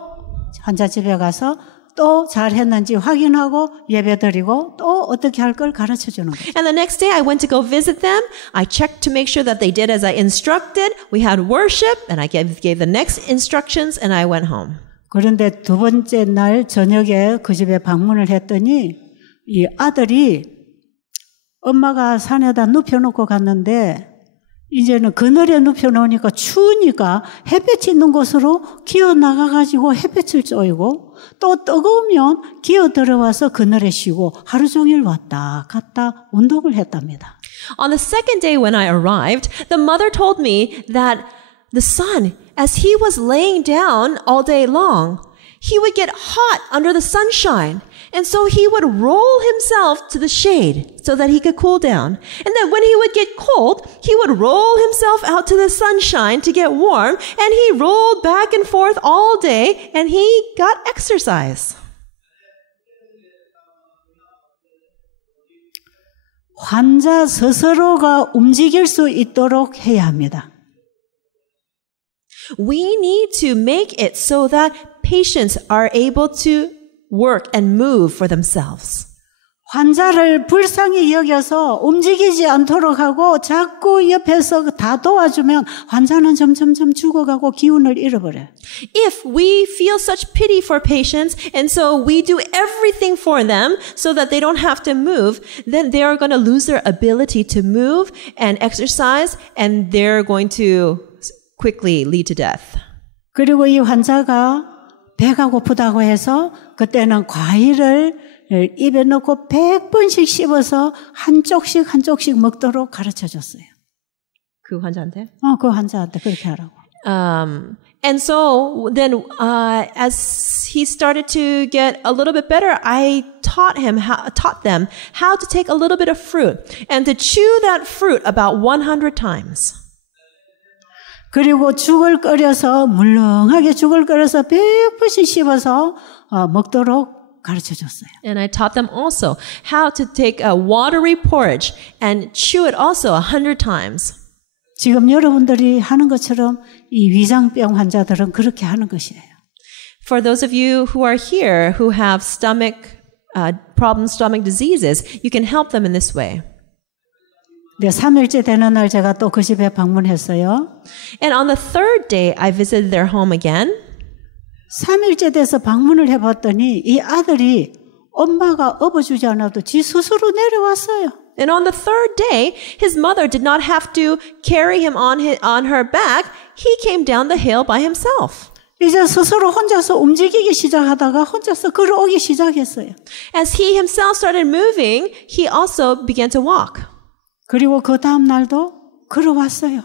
환자 집에 가서 또 잘했는지 확인하고 예배드리고 또 어떻게 할 걸 가르쳐주는 거예요. And the next day I went to go visit them. I checked to make sure that they did as I instructed. We had worship and I gave the next instructions and I went home. 그런데 두 번째 날 저녁에 그 집에 방문을 했더니 이 아들이 엄마가 산에다 눕혀놓고 갔는데 이제는 그늘에 눕혀놓으니까 추우니까 햇볕이 있는 곳으로 기어나가가지고 햇볕을 쬐고 또 뜨거우면 기어들어와서 그늘에 쉬고 하루 종일 왔다 갔다 운동을 했답니다. On the second day when I arrived, the mother told me that the son, as he was laying down all day long, he would get hot under the sunshine. And so he would roll himself to the shade so that he could cool down. And then when he would get cold, he would roll himself out to the sunshine to get warm. And he rolled back and forth all day and he got exercise. 환자 스스로가 움직일 수 있도록 해야 합니다. We need to make it so that patients are able to work and move for themselves. 환자를 불쌍히 여겨서 움직이지 않도록 하고 자꾸 옆에서 다 도와주면 환자는 점점점 죽어가고 기운을 잃어버려요. If we feel such pity for patients and so we do everything for them so that they don't have to move, then they are going to lose their ability to move and exercise and they're going to quickly lead to death. 그리고 이 환자가 배가 고프다고 해서 그때는 과일을 입에 넣고 100번씩 씹어서 한 쪽씩 먹도록 가르쳐줬어요. 그 환자한테? 그 환자한테 그렇게 하라고. And so then, as he started to get a little bit better, I taught them how to take a little bit of fruit and to chew that fruit about 100 times. 그리고 죽을 끓여서 물렁하게 죽을 끓여서 100번씩 씹어서 먹도록 가르쳐줬어요. And I taught them also how to take a watery porridge and chew it also 100 times. 지금 여러분들이 하는 것처럼 이 위장병 환자들은 그렇게 하는 것이에요. For those of you who are here who have stomach diseases, you can help them in this way. 네, 3일째 되는 날 제가 또 그 집에 방문했어요. And on the third day, I visited their home again. 3일째 돼서 방문을 해봤더니 이 아들이 엄마가 업어주지 않아도 지 스스로 내려왔어요. And on the third day, his mother did not have to carry him on her back. He came down the hill by himself. 이제 스스로 혼자서 움직이기 시작하다가 혼자서 걸어오기 시작했어요. As he himself started moving, he also began to walk. 그리고 그 다음 날도 걸어왔어요.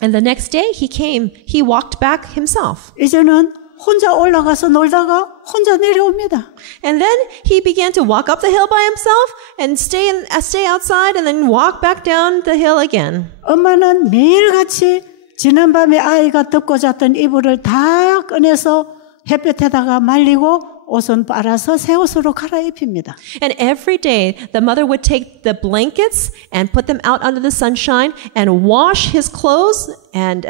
And the next day, he walked back himself. 이제는 혼자 올라가서 놀다가 혼자 내려옵니다. And then he began to walk up the hill by himself and stay outside and then walk back down the hill again. 엄마는 매일같이 지난밤에 아이가 덮고 잤던 이불을 다 꺼내서 햇볕에다가 말리고 옷은 빨아서 새 옷으로 갈아입힙니다. And every day the mother would take the blankets and put them out under the sunshine and wash his clothes and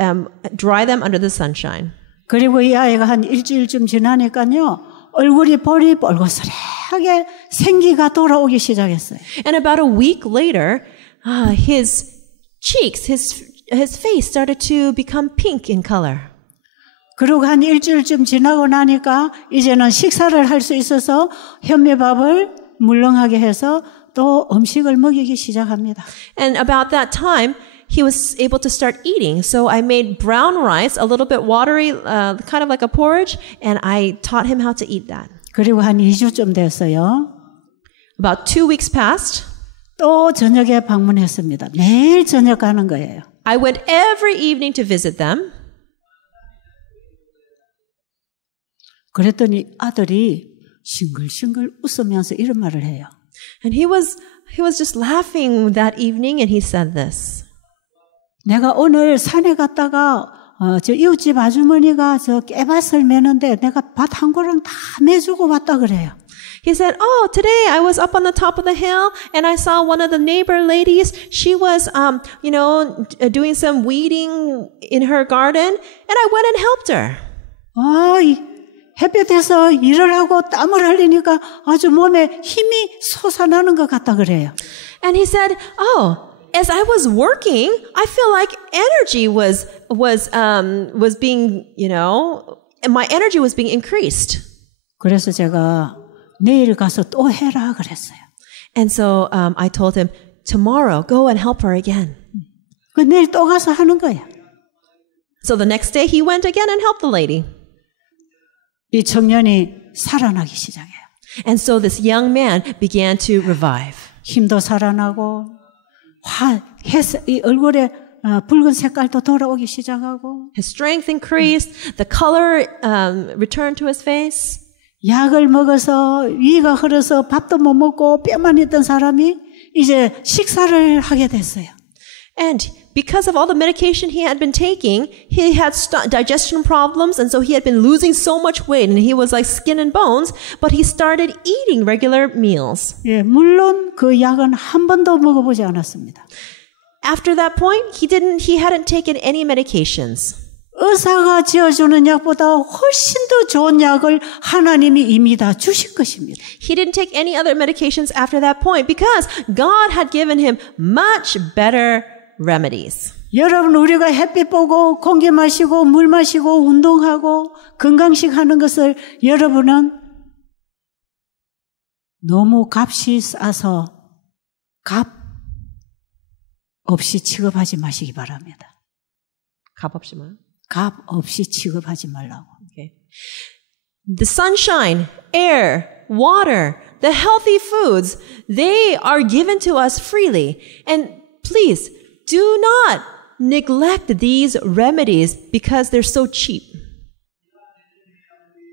dry them under the sunshine. 그리고 이 아이가 한 일주일쯤 지나니까요. 얼굴이 볼이 뻘겋게 생기가 돌아오기 시작했어요. And about a week later, his cheeks, his face started to become pink in color. 그리고 한 일주일쯤 지나고 나니까 이제는 식사를 할 수 있어서 현미밥을 물렁하게 해서 또 음식을 먹이기 시작합니다. And about that time, he was able to start eating. So I made brown rice, a little bit watery, kind of like a porridge, and I taught him how to eat that. 그리고 한 2주쯤 됐어요. About 2 weeks passed. 또 저녁에 방문했습니다. 매일 저녁 가는 거예요. I went every evening to visit them. 그랬더니 아들이 싱글싱글 웃으면서 이런 말을 해요. And he was just laughing that evening, and he said this. 내가 오늘 산에 갔다가 저 이웃집 아주머니가 저 깨밭을 매는데 내가 밭 한 고랑 다 매주고 왔다 그래요. He said, "Oh, today I was up on the top of the hill and I saw one of the neighbor ladies. She was, doing some weeding in her garden, and I went and helped her." 햇볕에서 일을 하고 땀을 흘리니까 아주 몸에 힘이 솟아나는 것 같다 그래요. And he said, "Oh, as I was working, I feel like energy was being, my energy was being increased." 그래서 제가 내일 가서 또 해라 그랬어요. And so I told him, "Tomorrow, go and help her again." 그 내일 또 가서 하는 거야. So the next day he went again and helped the lady. 이 청년이 살아나기 시작해요. And so this young man began to revive. 힘도 살아나고 이 얼굴에 붉은 색깔도 돌아오기 시작하고 His strength increased. The color returned to his face. 약을 먹어서 위가 흐려서 밥도 못 먹고 뼈만 있던 사람이 이제 식사를 하게 됐어요. And because of all the medication he had been taking, he had digestion problems, and so he had been losing so much weight, and he was like skin and bones, but he started eating regular meals. 예, 물론 그 약은 한 번도 먹어보지 않았습니다. After that point, he hadn't taken any medications. 의사가 지어주는 약보다 훨씬 더 좋은 약을 하나님이 이미 다 주신 것입니다. He didn't take any other medications after that point because God had given him much better remedies. 여러분, 우리가 햇빛 보고 공기 마시고 물 마시고 운동하고 건강식 하는 것을 여러분은 너무 값이 싸서 값 없이 취급하지 마시기 바랍니다. 값 없이 뭐요? 값 없이 취급하지 말라고. Okay. The sunshine, air, water, the healthy foods, they are given to us freely. And please, do not neglect these remedies because they're so cheap.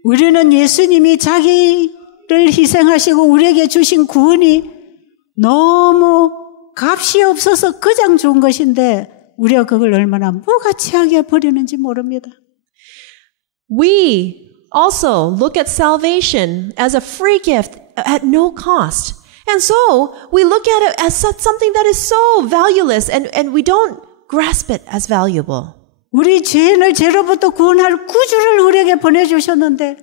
우리는 예수님이 자기를 희생하시고 우리에게 주신 구원이 너무 값이 없어서 그냥 좋은 것인데 우리가 그걸 얼마나 무가치하게 버리는지 모릅니다. We also look at salvation as a free gift at no cost. And so we look at it as something that is so valueless and we don't grasp it as valuable. 우리 죄인을 죄로부터 구원할 구주를 우리에게 보내주셨는데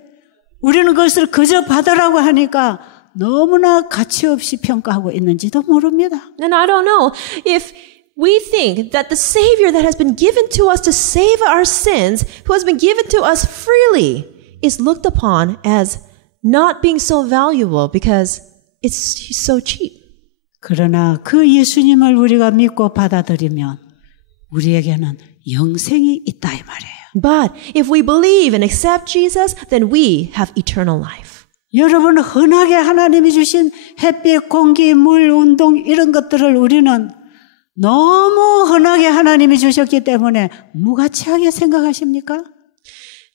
우리는 그것을 그저 받으라고 하니까 너무나 가치 없이 평가하고 있는지도 모릅니다. And I don't know if we think that the Savior that has been given to us to save our sins, who has been given to us freely, is looked upon as not being so valuable because he's so cheap. 그러나 그 예수님을 우리가 믿고 받아들이면 우리에게는 영생이 있다 이 말이에요. But if we believe and accept Jesus, then we have eternal life. 여러분, 흔하게 하나님이 주신 햇빛, 공기, 물, 운동 이런 것들을 우리는 너무 흔하게 하나님이 주셨기 때문에 무가치하게 생각하십니까?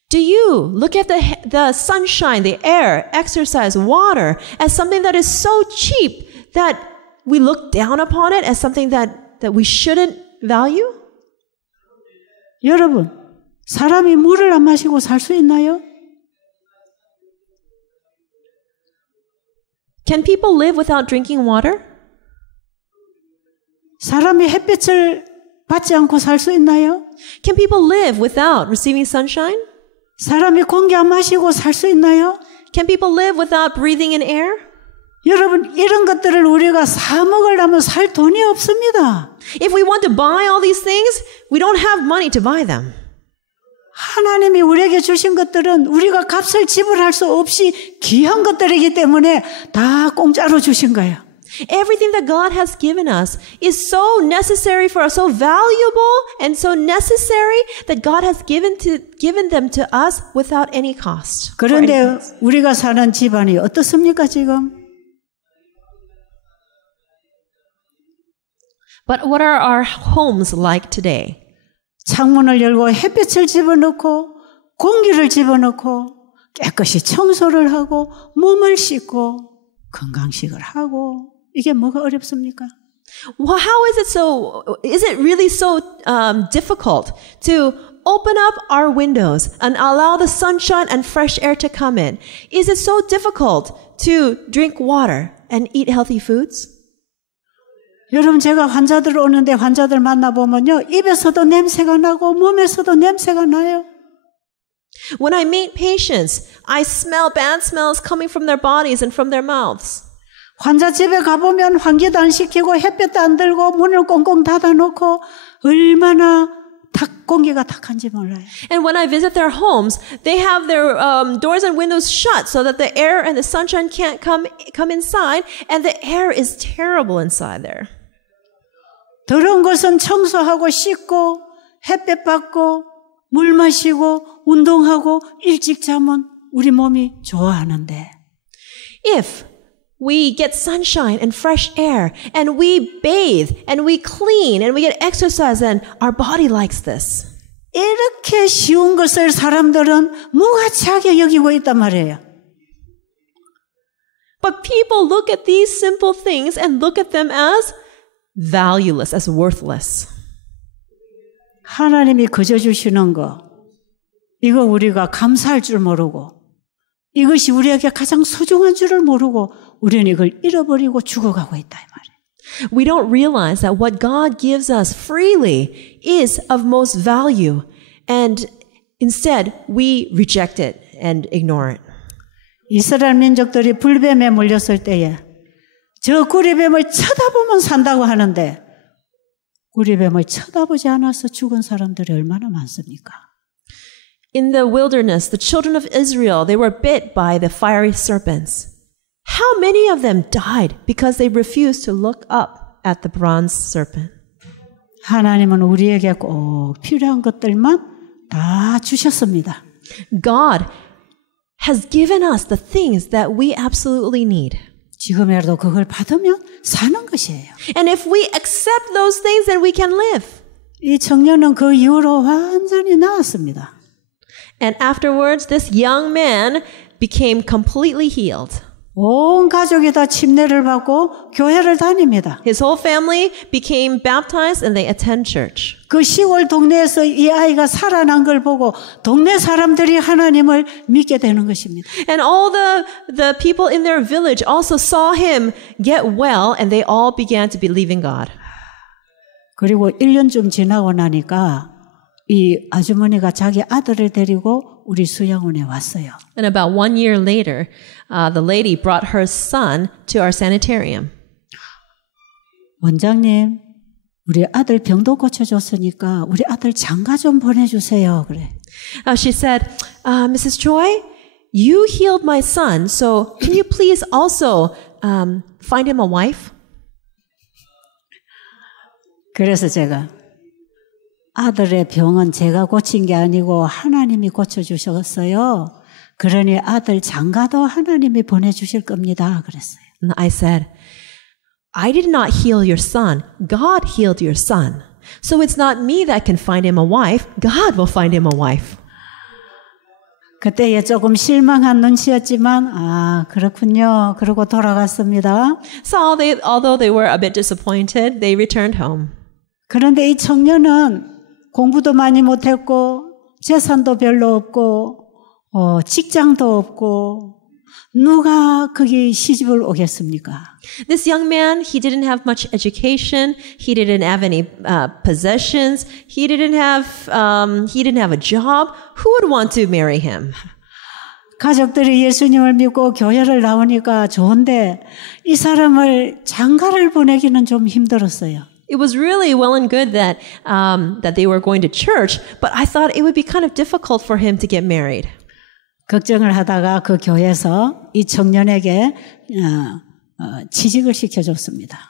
Do you look at the sunshine, the air, exercise, water as something that is so cheap that we look down upon it as something that we shouldn't value? 여러분, 사람이 물을 안 마시고 살 수 있나요? Can people live without drinking water? 사람이 햇빛을 받지 않고 살 수 있나요? Can people live without receiving sunshine? 사람이 공기 안 마시고 살 수 있나요? Can people live without breathing in air? 여러분, 이런 것들을 우리가 사 먹으려면 살 돈이 없습니다. If we want to buy all these things, we don't have money to buy them. 하나님이 우리에게 주신 것들은 우리가 값을 지불할 수 없이 귀한 것들이기 때문에 다 공짜로 주신 거예요. Everything that God has given us is so necessary for us, so valuable and so necessary that God has given them to us without any cost. 그런데 우리가 사는 집안이 어떻습니까, 지금? But what are our homes like today? 창문을 열고 햇빛을 집어넣고 공기를 집어넣고 깨끗이 청소를 하고 몸을 씻고 건강식을 하고 이게 뭐가 어렵습니까? Well, is it really so difficult to open up our windows and allow the sunshine and fresh air to come in? Is it so difficult to drink water and eat healthy foods? 여러분, 제가 환자들 오는데 환자들 만나보면요, 입에서도 냄새가 나고 몸에서도 냄새가 나요. When I meet patients, I smell bad smells coming from their bodies and from their mouths. 환자 집에 가보면 환기도 안 시키고 햇볕도 안 들고 문을 꽁꽁 닫아놓고 얼마나 공기가 탁한지 몰라요. And when I visit their homes, they have their doors and windows shut so that the air and the sunshine can't come inside, and the air is terrible inside there. 더러운 것은 청소하고 씻고 햇볕 받고 물 마시고 운동하고 일찍 자면 우리 몸이 좋아하는데 If we get sunshine and fresh air and we bathe and we clean and we get exercise and our body likes this. 이렇게 쉬운 것을 사람들은 무가치하게 여기고 있단 말이에요. But people look at these simple things and look at them as valueless, as worthless. 하나님이 거저 주시는 거, 이거 우리가 감사할 줄 모르고 이것이 우리에게 가장 소중한 줄을 모르고 우리는 이걸 잃어버리고 죽어가고 있다 이 말이에요. We don't realize that what God gives us freely is of most value, and Instead, we reject it and ignore it. 이스라엘 민족들이 불뱀에 물렸을 때에 저 구리뱀을 쳐다보면 산다고 하는데 구리뱀을 쳐다보지 않아서 죽은 사람들이 얼마나 많습니까? In the wilderness, the children of Israel, they were bit by the fiery serpents. How many of them died because they refused to look up at the bronze serpent? 하나님은 우리에게 꼭 필요한 것들만 다 주셨습니다. God has given us the things that we absolutely need. 지금이라도 그걸 받으면 사는 것이에요. And if we accept those things, then we can live. 이 청년은 그 이후로 완전히 나았습니다. And afterwards, this young man became completely healed. 온 가족이 다 침례를 받고 교회를 다닙니다. His whole family became baptized and they attend church. 그 시골 동네에서 이 아이가 살아난 걸 보고 동네 사람들이 하나님을 믿게 되는 것입니다. And all the people in their village also saw him get well and they all began to believe in God. 그리고 1년쯤 지나고 나니까 이 아주머니가 자기 아들을 데리고 우리 수양원에 왔어요. And about 1 year later, the lady brought her son to our sanitarium. 원장님, 우리 아들 병도 고쳐줬으니까 우리 아들 장가 좀 보내주세요. 그래. She said, Mrs. Choi, you healed my son, so can you please also find him a wife? 그래서 제가 아들의 병은 제가 고친 게 아니고 하나님이 고쳐주셨어요. 그러니 아들 장가도 하나님이 보내주실 겁니다. 그랬어요. And I said, I did not heal your son. God healed your son. So it's not me that can find him a wife. God will find him a wife. 그때에 조금 실망한 눈치였지만 그렇군요. 그러고 돌아갔습니다. So although they were a bit disappointed, they returned home. 그런데 이 청년은 공부도 많이 못했고 재산도 별로 없고 직장도 없고 누가 거기 시집을 오겠습니까? This young man, he didn't have much education. He didn't have any possessions. He didn't have a job. Who would want to marry him? 가족들이 예수님을 믿고 교회를 나오니까 좋은데 이 사람을 장가를 보내기는 좀 힘들었어요. It was really well and good that they were going to church, but I thought it would be kind of difficult for him to get married. 걱정을 하다가 그 교회에서 이 청년에게 취직을 시켜줬습니다.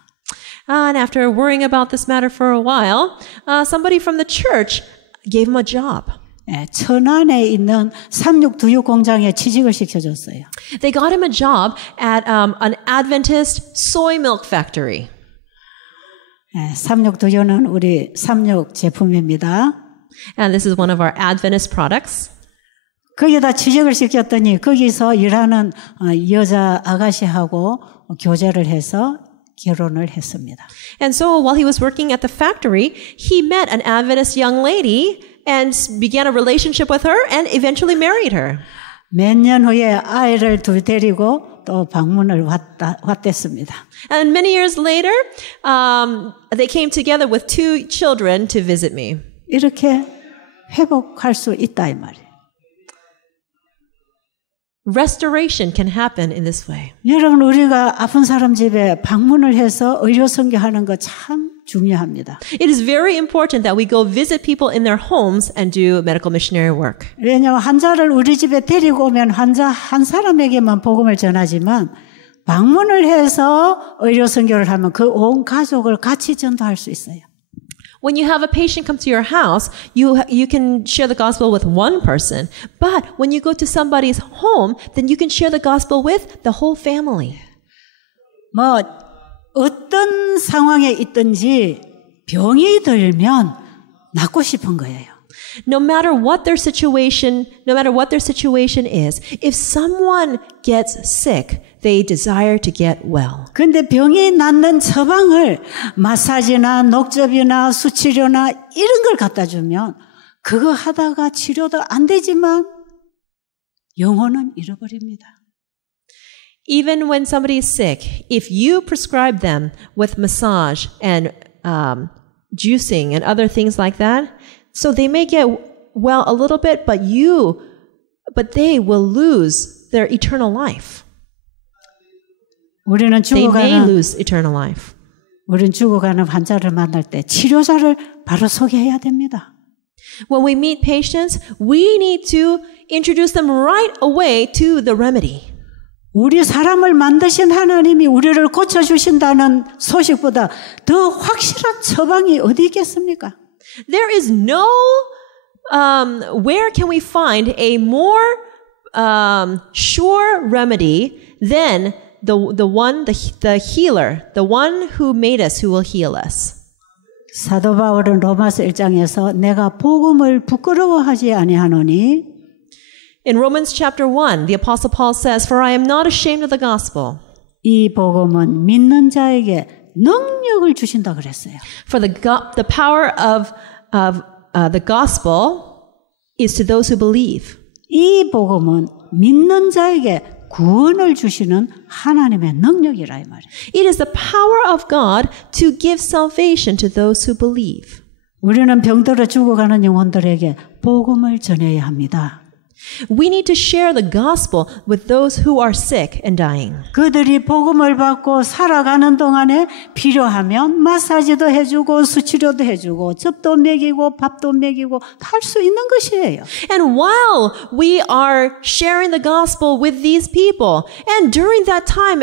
And after worrying about this matter for a while, somebody from the church gave him a job. 천안에 있는 삼육두육 공장에 취직을 시켜줬어요. They got him a job at an Adventist soy milk factory. 삼육두육은 우리 삼육 제품입니다. And this is one of our Adventist products. 거기다 취직을 시켰더니 거기서 일하는 여자 아가씨하고 교제를 해서 결혼을 했습니다. And so while he was working at the factory, he met an Adventist young lady and began a relationship with her and eventually married her. 몇 년 후에 아이를 둘 데리고 또 방문을 왔댔습니다. And many years later, they came together with 2 children to visit me. 이렇게 회복할 수 있다 이 말이에요. Restoration can happen in this way. 여러분 우리가 아픈 사람 집에 방문을 해서 의료 선교하는 거 참 중요합니다. It is very important that we go visit people in their homes and do medical missionary work. 왜냐하면 환자를 우리 집에 데리고 오면 환자 한 사람에게만 복음을 전하지만 방문을 해서 의료 선교를 하면 그 온 가족을 같이 전도할 수 있어요. When you have a patient come to your house, you can share the gospel with one person. But when you go to somebody's home, then you can share the gospel with the whole family. 뭐 어떤 상황에 있든지 병이 들면 낫고 싶은 거예요. No matter what their situation is, if someone gets sick, they desire to get well. 근데 병이 낫는 처방을 마사지나 녹즙이나 수치료나 이런 걸 갖다 주면 그거 하다가 치료도 안 되지만 영혼은 잃어버립니다. Even when somebody is sick, if you prescribe them with massage and juicing and other things like that, so they may get well a little bit, but they will lose their eternal life. 우리는 They may 죽어가는 lose eternal life. 우리는 죽어가는 환자를 만날 때 치료자를 바로 소개해야 됩니다. When we meet patients, we need to introduce them right away to the remedy. 우리 사람을 만드신 하나님이 우리를 고쳐주신다는 소식보다 더 확실한 처방이 어디 있겠습니까? There is no, where can we find a more sure remedy than the healer, the one who made us, who will heal us. 사도 바울은 로마서 1장에서 내가 복음을 부끄러워하지 아니하노니 In Romans chapter 1, the Apostle Paul says, For I am not ashamed of the gospel. 이 복음은 믿는 자에게 능력을 주신다 그랬어요. For the power of the gospel is to those who believe. 이 복음은 믿는 자에게 구원을 주시는 하나님의 능력이라 이 말이에요. It is the power of God to give salvation to those who believe. 우리는 병들어 죽어가는 영혼들에게 복음을 전해야 합니다. We need to share the gospel with those who are sick and dying. 그들이 복음을 받고 살아가는 동안에 필요하면 마사지도 해주고 수치료도 해주고 즙도 먹이고 밥도 먹이고 할 수 있는 것이에요. And while we are sharing the gospel with these people, and during that time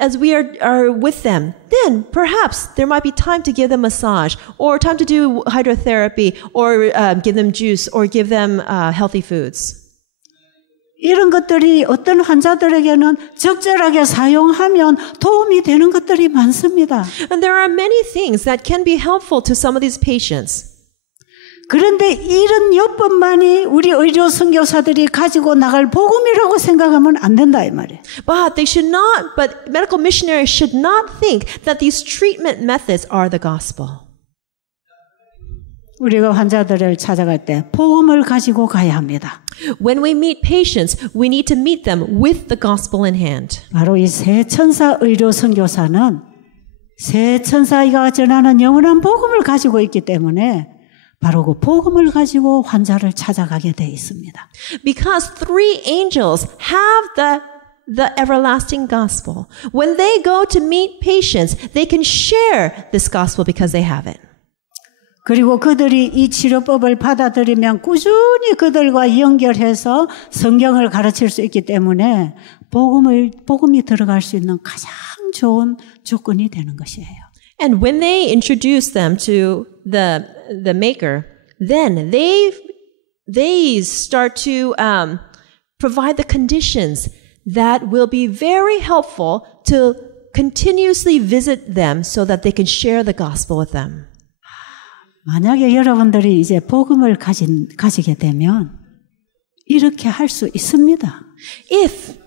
as we are with them, then perhaps there might be time to give them massage or time to do hydrotherapy or give them juice or give them healthy foods. 이런 것들이 어떤 환자들에게는 적절하게 사용하면 도움이 되는 것들이 많습니다. And there are many things that can be helpful to some of these patients. 그런데 이런 요법만이 우리 의료 선교사들이 가지고 나갈 복음이라고 생각하면 안 된다 이 말이에요. But medical missionaries should not think that these treatment methods are the gospel. 우리가 환자들을 찾아갈 때 복음을 가지고 가야 합니다. When we meet patients, we need to meet them with the gospel in hand. 바로 이 새 천사 의료 선교사는 새 천사가 전하는 영원한 복음을 가지고 있기 때문에 바로 그 복음을 가지고 환자를 찾아가게 돼 있습니다. Because three angels have the everlasting gospel. When they go to meet patients, they can share this gospel because they have it. 그리고 그들이 이 치료법을 받아들이면 꾸준히 그들과 연결해서 성경을 가르칠 수 있기 때문에 복음이 들어갈 수 있는 가장 좋은 조건이 되는 것이에요. And when they introduce them to the maker, then they start to provide the conditions that will be very helpful to continuously visit them so that they can share the gospel with them. 만약에 여러분들이 이제 복음을 가지게 되면 이렇게 할 수 있습니다. If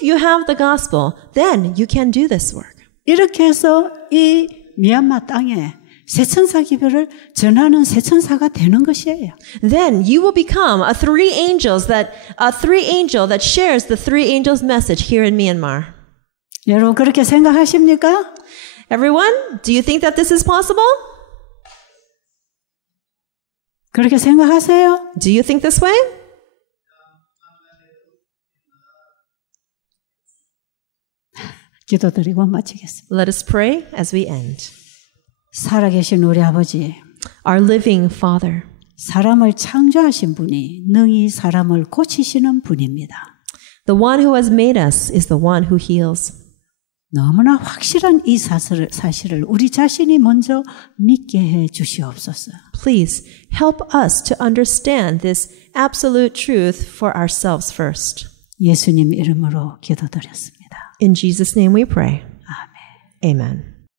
you have the gospel, then you can do this work. 이렇게 해서 이 미얀마 땅에 새천사 기별을 전하는 새천사가 되는 것이에요. Then you will become a three angel that shares the three angels message here in Myanmar. 여러분 그렇게 생각하십니까? Everyone, do you think that this is possible? 그렇게 생각하세요? Do you think this way? 기도드리고 마치겠습니다. Let us pray as we end. 살아계신 우리 아버지, Our living Father, 사람을 창조하신 분이 능히 사람을 고치시는 분입니다. the one who has made us is the one who heals. 너무나 확실한 이 사실을 우리 자신이 먼저 믿게 해 주시옵소서. Please help us to understand this absolute truth for ourselves first. 예수님 이름으로 기도드렸습니다. In Jesus' name we pray. 아멘. Amen.